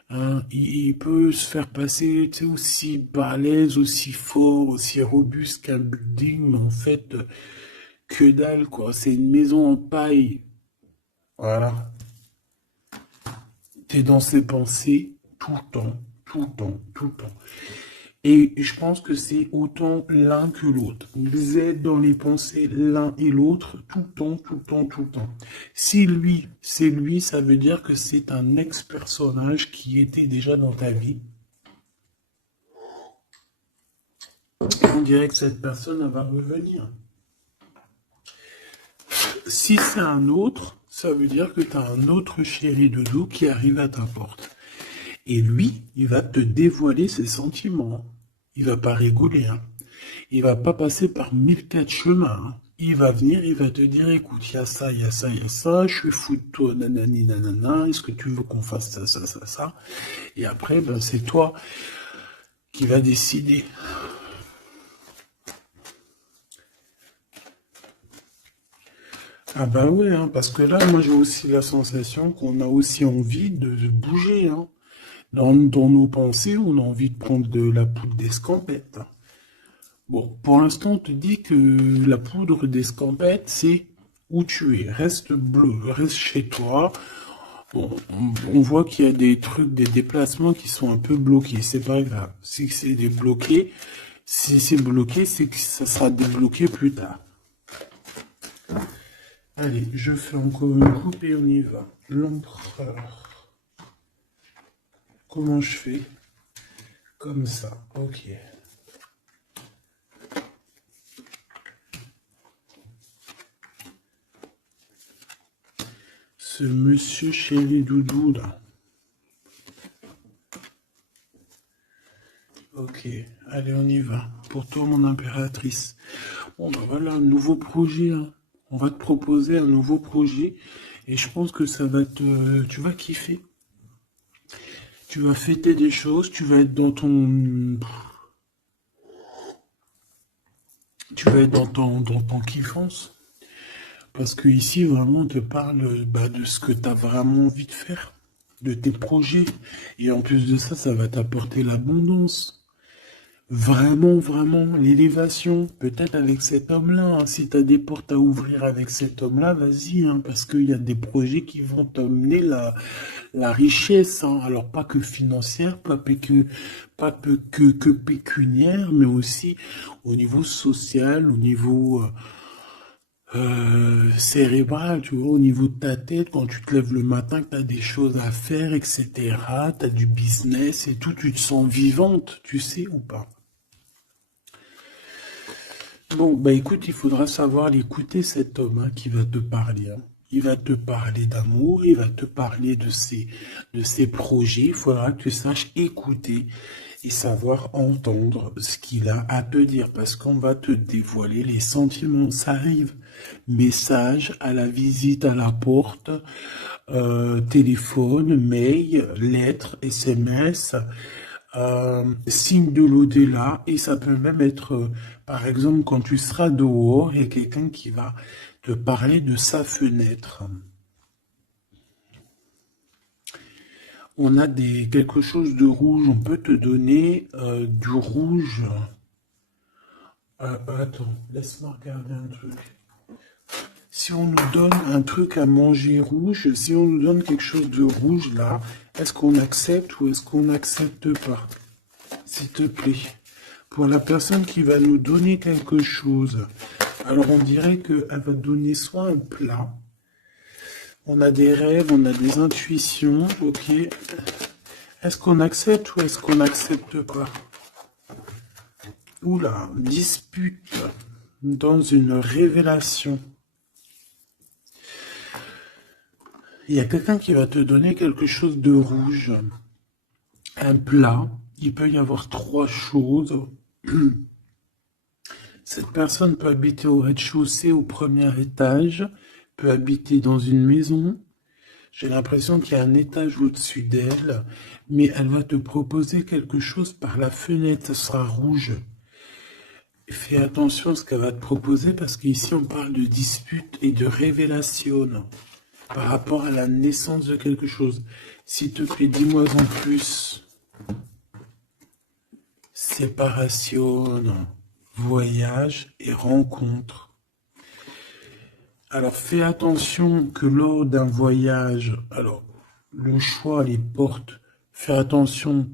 hein, il peut se faire passer, tu sais, aussi balèze, aussi fort, aussi robuste qu'un building, mais en fait, que dalle, quoi. C'est une maison en paille. Voilà. T'es dans ses pensées tout le temps, tout le temps, tout le temps. Et je pense que c'est autant l'un que l'autre. Vous êtes dans les pensées l'un et l'autre tout le temps, tout le temps, tout le temps. Si lui, c'est lui, ça veut dire que c'est un ex-personnage qui était déjà dans ta vie. On dirait que cette personne elle va revenir. Si c'est un autre, ça veut dire que tu as un autre chéri de dos qui arrive à ta porte. Et lui, il va te dévoiler ses sentiments. Il va pas rigoler, hein. Il va pas passer par 1004 chemins, hein. Il va venir, il va te dire, écoute, il y a ça, il y a ça, il y a ça, je suis fou de toi, nanani, nanana, est-ce que tu veux qu'on fasse ça, ça, ça, ça? Et après, ben, c'est toi qui va décider. Ah bah ouais, hein, parce que là, moi j'ai aussi la sensation qu'on a aussi envie de bouger, hein. Dans nos pensées, on a envie de prendre de la poudre d'escampette, hein. Bon, pour l'instant, on te dit que la poudre d'escampette, c'est où tu es. Reste bleu, reste chez toi. Bon, on voit qu'il y a des trucs, des déplacements qui sont un peu bloqués. C'est pas grave. Si c'est débloqué, si c'est bloqué, c'est que ça sera débloqué plus tard. Allez, je fais encore une coupe et on y va. L'empereur. Comment je fais? Comme ça, ok. Ce monsieur chéri doudou là. Ok, allez on y va. Pour toi mon impératrice. Bon ben voilà, un nouveau projet, hein. On va te proposer un nouveau projet. Et je pense que ça va te... Tu vas kiffer. Tu vas fêter des choses, tu vas être dans ton... Tu vas être dans ton kiffance. Parce que ici, vraiment, on te parle bah, de ce que tu as vraiment envie de faire, de tes projets. Et en plus de ça, ça va t'apporter l'abondance. Vraiment, vraiment, l'élévation. Peut-être avec cet homme-là, hein. Si tu as des portes à ouvrir avec cet homme-là, vas-y, hein, parce qu'il y a des projets qui vont t'amener la richesse, hein. Alors, pas que financière, pas que pécuniaire, mais aussi au niveau social, au niveau... cérébral, tu vois, au niveau de ta tête, quand tu te lèves le matin, que tu as des choses à faire, etc., tu as du business et tout, tu te sens vivante, tu sais ou pas? Bon, bah écoute, il faudra savoir l'écouter, cet homme hein, qui va te parler, hein. Il va te parler d'amour, il va te parler de ses projets, il faudra que tu saches écouter et savoir entendre ce qu'il a à te dire, parce qu'on va te dévoiler les sentiments. Ça arrive. Message à la visite à la porte, téléphone, mail, lettres, SMS, signe de l'au-delà, et ça peut même être, par exemple, quand tu seras dehors, il y a quelqu'un qui va te parler de sa fenêtre. On a quelque chose de rouge, on peut te donner du rouge. Attends, laisse-moi regarder un truc. Si on nous donne un truc à manger rouge, si on nous donne quelque chose de rouge là, est-ce qu'on accepte ou est-ce qu'on n'accepte pas? S'il te plaît. Pour la personne qui va nous donner quelque chose, alors on dirait qu'elle va donner soit un plat, on a des rêves, on a des intuitions, ok. Est-ce qu'on accepte ou est-ce qu'on n'accepte pas? Oula, dispute dans une révélation. Il y a quelqu'un qui va te donner quelque chose de rouge, un plat. Il peut y avoir trois choses. Cette personne peut habiter au rez-de-chaussée, au premier étage, peut habiter dans une maison. J'ai l'impression qu'il y a un étage au-dessus d'elle, mais elle va te proposer quelque chose par la fenêtre, ça sera rouge. Fais attention à ce qu'elle va te proposer parce qu'ici on parle de dispute et de révélation par rapport à la naissance de quelque chose. S'il te plaît, dis-moi en plus. Séparation, voyage et rencontre. Alors fais attention que lors d'un voyage, alors le choix les porte, fais attention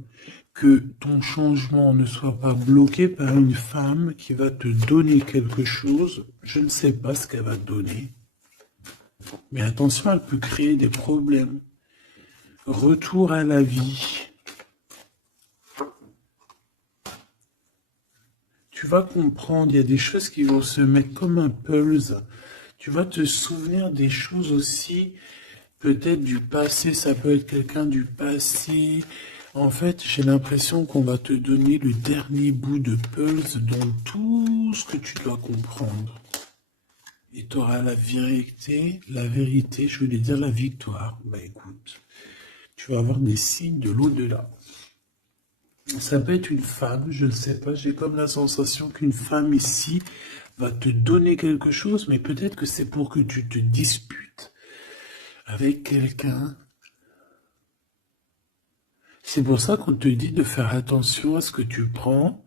que ton changement ne soit pas bloqué par une femme qui va te donner quelque chose. Je ne sais pas ce qu'elle va te donner. Mais attention, elle peut créer des problèmes. Retour à la vie. Tu vas comprendre, il y a des choses qui vont se mettre comme un pulse. Tu vas te souvenir des choses aussi, peut-être du passé, ça peut être quelqu'un du passé. En fait, j'ai l'impression qu'on va te donner le dernier bout de pulse dans tout ce que tu dois comprendre. Et tu auras la vérité, je voulais dire la victoire. Bah écoute, tu vas avoir des signes de l'au-delà. Ça peut être une femme, je ne sais pas, j'ai comme la sensation qu'une femme ici va te donner quelque chose, mais peut-être que c'est pour que tu te disputes avec quelqu'un. C'est pour ça qu'on te dit de faire attention à ce que tu prends,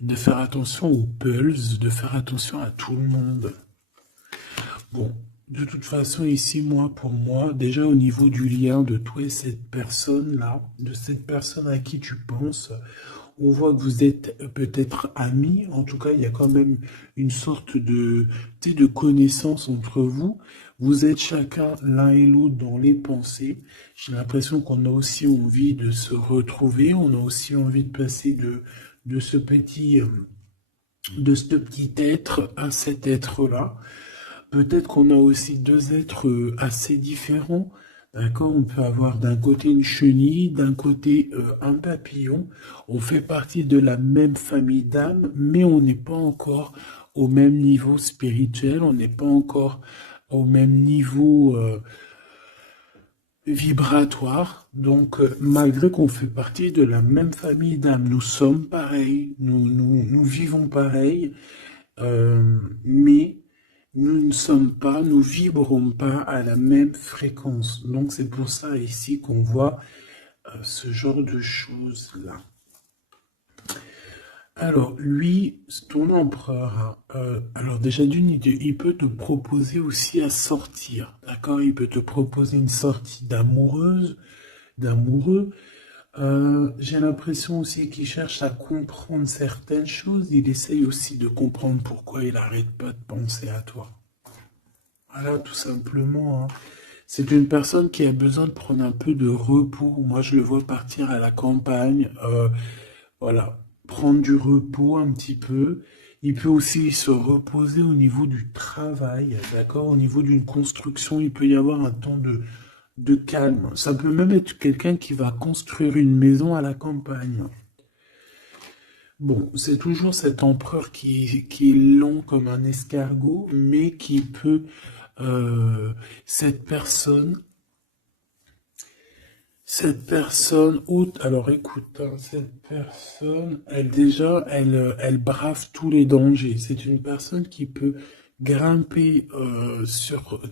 de faire attention aux pulses, de faire attention à tout le monde. Bon, de toute façon, ici, pour moi, déjà au niveau du lien de toi et cette personne-là, de cette personne à qui tu penses, on voit que vous êtes peut-être amis. En tout cas, il y a quand même une sorte de connaissance entre vous. Vous êtes chacun l'un et l'autre dans les pensées. J'ai l'impression qu'on a aussi envie de se retrouver. On a aussi envie de passer de ce petit être à cet être-là. Peut-être qu'on a aussi deux êtres assez différents. D'accord, on peut avoir d'un côté une chenille, d'un côté un papillon. On fait partie de la même famille d'âmes, mais on n'est pas encore au même niveau spirituel, on n'est pas encore au même niveau vibratoire. Donc, malgré qu'on fait partie de la même famille d'âmes, nous sommes pareils, nous vivons pareil, mais nous ne sommes pas, nous vibrons pas à la même fréquence. Donc c'est pour ça ici qu'on voit ce genre de choses-là. Alors lui, ton empereur, alors déjà d'une idée, il peut te proposer aussi à sortir, d'accord? Il peut te proposer une sortie d'amoureuse, d'amoureux. J'ai l'impression aussi qu'il cherche à comprendre certaines choses. Il essaye aussi de comprendre pourquoi il n'arrête pas de penser à toi. Voilà, tout simplement. Hein. C'est une personne qui a besoin de prendre un peu de repos. Moi, je le vois partir à la campagne. Voilà, prendre du repos un petit peu. Il peut aussi se reposer au niveau du travail, d'accord? Au niveau d'une construction, il peut y avoir un temps de calme. Ça peut même être quelqu'un qui va construire une maison à la campagne. Bon, c'est toujours cet empereur qui est long comme un escargot, mais qui peut, cette personne haute, alors écoute, hein, cette personne, elle brave tous les dangers. C'est une personne qui peut grimper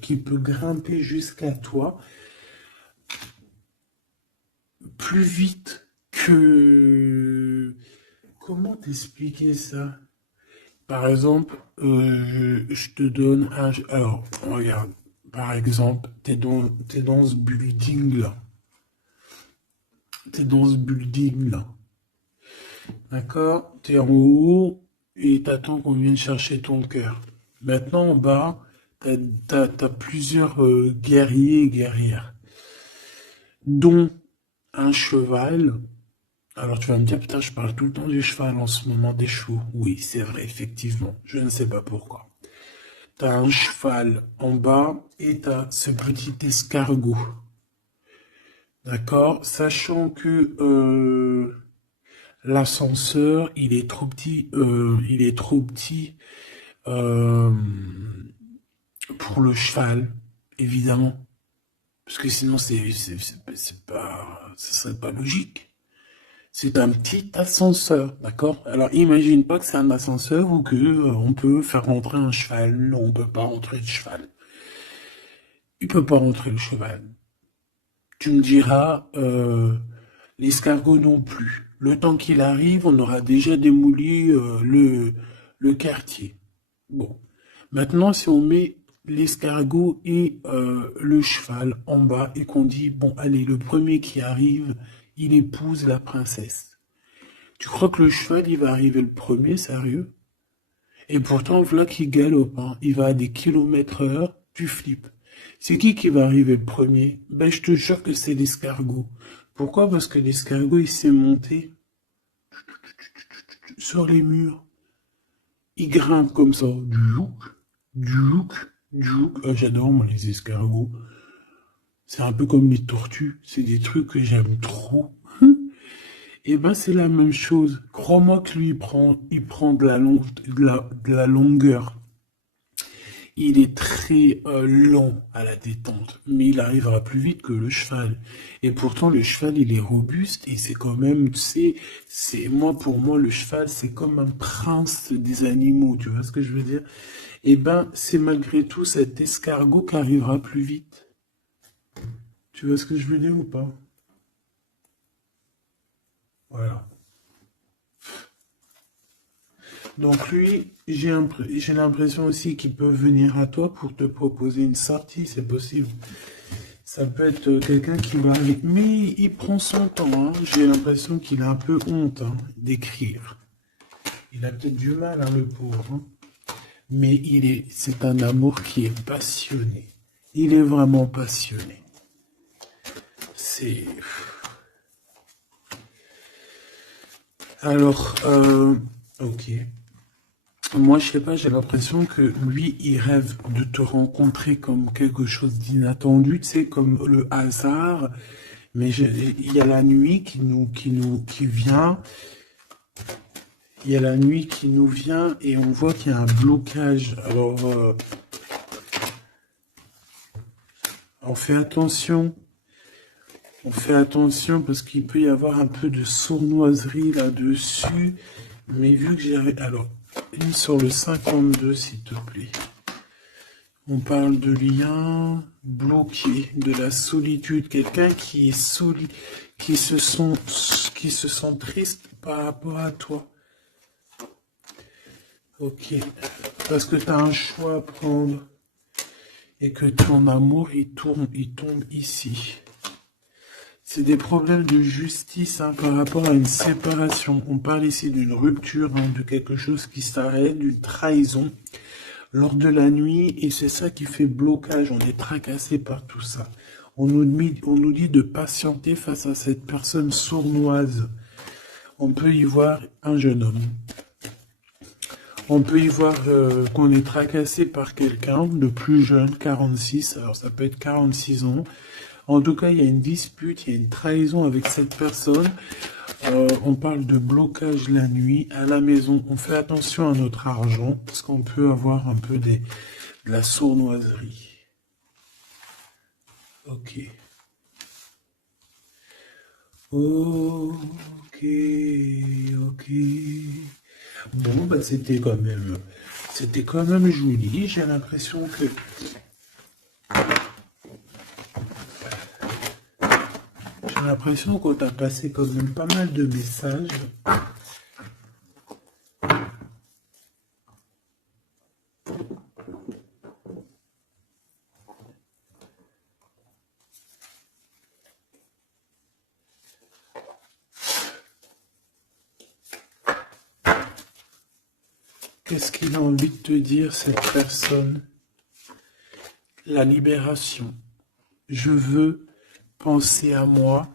qui peut grimper jusqu'à toi plus vite que, comment t'expliquer ça? Par exemple, je te donne un... Alors, regarde, par exemple, t'es dans ce building-là. T'es dans ce building-là. D'accord? T'es en haut et t'attends qu'on vienne chercher ton cœur. Maintenant, en bas, t'as plusieurs guerriers et guerrières, dont un cheval. Alors tu vas me dire, putain, je parle tout le temps du cheval en ce moment, des chevaux. Oui, c'est vrai, effectivement. Je ne sais pas pourquoi. T'as un cheval en bas et t'as ce petit escargot. D'accord? Sachant que l'ascenseur, il est trop petit euh, pour le cheval, évidemment. Parce que sinon, c'est pas, ce serait pas logique. C'est un petit ascenseur, d'accord? Alors imagine pas que c'est un ascenseur ou que on peut faire rentrer un cheval. Non, on peut pas rentrer le cheval. Il peut pas rentrer le cheval. Tu me diras, l'escargot non plus. Le temps qu'il arrive, on aura déjà démoli le quartier. Bon. Maintenant, si on met l'escargot et le cheval en bas et qu'on dit, bon, allez, le premier qui arrive, il épouse la princesse. Tu crois que le cheval, il va arriver le premier, sérieux? Et pourtant, voilà qu'il galope, hein. Il va à des kilomètres heure, tu flippes. C'est qui va arriver le premier? Ben, je te jure que c'est l'escargot. Pourquoi? Parce que l'escargot, il s'est monté sur les murs. Il grimpe comme ça. Du look, du look. Ah, j'adore, moi, les escargots. C'est un peu comme les tortues. C'est des trucs que j'aime trop. Et ben, c'est la même chose. Crois-moi que lui, il prend de la longueur. Il est très lent à la détente, mais il arrivera plus vite que le cheval. Et pourtant, le cheval, il est robuste et c'est quand même, moi, pour moi, le cheval, c'est comme un prince des animaux, tu vois ce que je veux dire? Et ben, c'est malgré tout cet escargot qui arrivera plus vite. Tu vois ce que je veux dire ou pas? Voilà. Donc lui, j'ai l'impression aussi qu'il peut venir à toi pour te proposer une sortie, c'est possible. Ça peut être quelqu'un qui va aller, mais il prend son temps, hein. J'ai l'impression qu'il a un peu honte, hein, d'écrire. Il a peut-être du mal, hein, le pauvre, hein. Mais c'est un amour qui est passionné. Il est vraiment passionné. C'est, alors, ok. Moi, je sais pas, j'ai l'impression que lui, il rêve de te rencontrer comme quelque chose d'inattendu, tu sais, comme le hasard. Mais il y a la nuit qui vient. Il y a la nuit qui nous vient et on voit qu'il y a un blocage. Alors, on fait attention. On fait attention parce qu'il peut y avoir un peu de sournoiserie là-dessus. Mais vu que j'ai... Alors, une sur le 52, s'il te plaît. On parle de lien bloqué, de la solitude. Quelqu'un qui est qui se sent triste par rapport à toi. Ok. Parce que tu as un choix à prendre et que ton amour, il tombe ici. C'est des problèmes de justice, hein, par rapport à une séparation. On parle ici d'une rupture, hein, de quelque chose qui s'arrête, d'une trahison lors de la nuit, et c'est ça qui fait blocage. On est tracassé par tout ça. On nous dit de patienter face à cette personne sournoise. On peut y voir un jeune homme. On peut y voir qu'on est tracassé par quelqu'un de plus jeune, 46, alors ça peut être 46 ans. En tout cas, il y a une dispute, il y a une trahison avec cette personne. On parle de blocage la nuit à la maison. On fait attention à notre argent parce qu'on peut avoir un peu de la sournoiserie. Ok. Ok, ok. Bon, bah c'était quand même joli. J'ai l'impression que J'ai l'impression qu'on t'a passé quand même pas mal de messages. Qu'est-ce qu'il a envie de te dire, cette personne? La libération. Je veux penser à moi.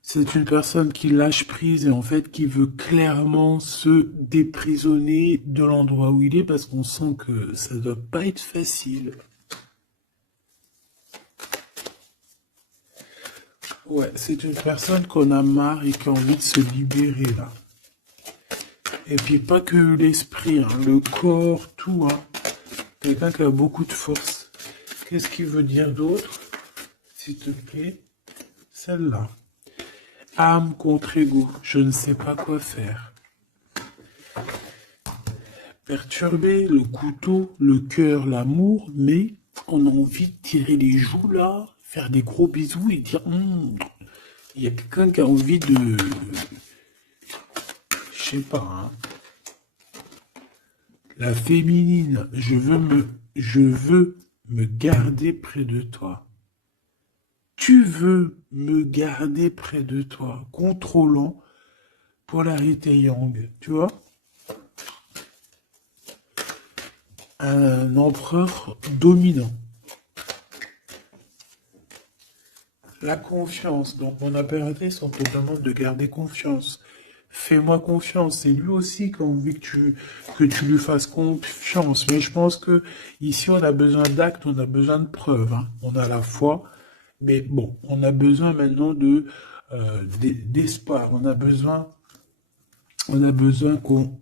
C'est une personne qui lâche prise et en fait qui veut clairement se déprisonner de l'endroit où il est parce qu'on sent que ça doit pas être facile. Ouais, c'est une personne qu'on a marre et qui a envie de se libérer là. Et puis pas que l'esprit, hein, le corps, tout. Hein. Quelqu'un qui a beaucoup de force. Qu'est-ce qu'il veut dire d'autre? S'il te plaît, celle-là. Âme contre ego, je ne sais pas quoi faire. Perturbé, le couteau, le cœur, l'amour, mais on a envie de tirer les joues là, faire des gros bisous et dire il y a quelqu'un qui a envie de. Je sais pas, hein. La féminine, je veux me garder près de toi. Tu veux me garder près de toi, contrôlant polarité yang, tu vois? Un empereur dominant. La confiance. Donc mon impératrice, on te demande de garder confiance. Fais-moi confiance. C'est lui aussi qui a envie que tu lui fasses confiance. Mais je pense que ici, on a besoin d'actes, on a besoin de preuves. Hein. On a la foi, mais bon, on a besoin maintenant d'espoir. On a besoin qu'on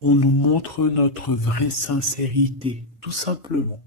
on nous montre notre vraie sincérité, tout simplement.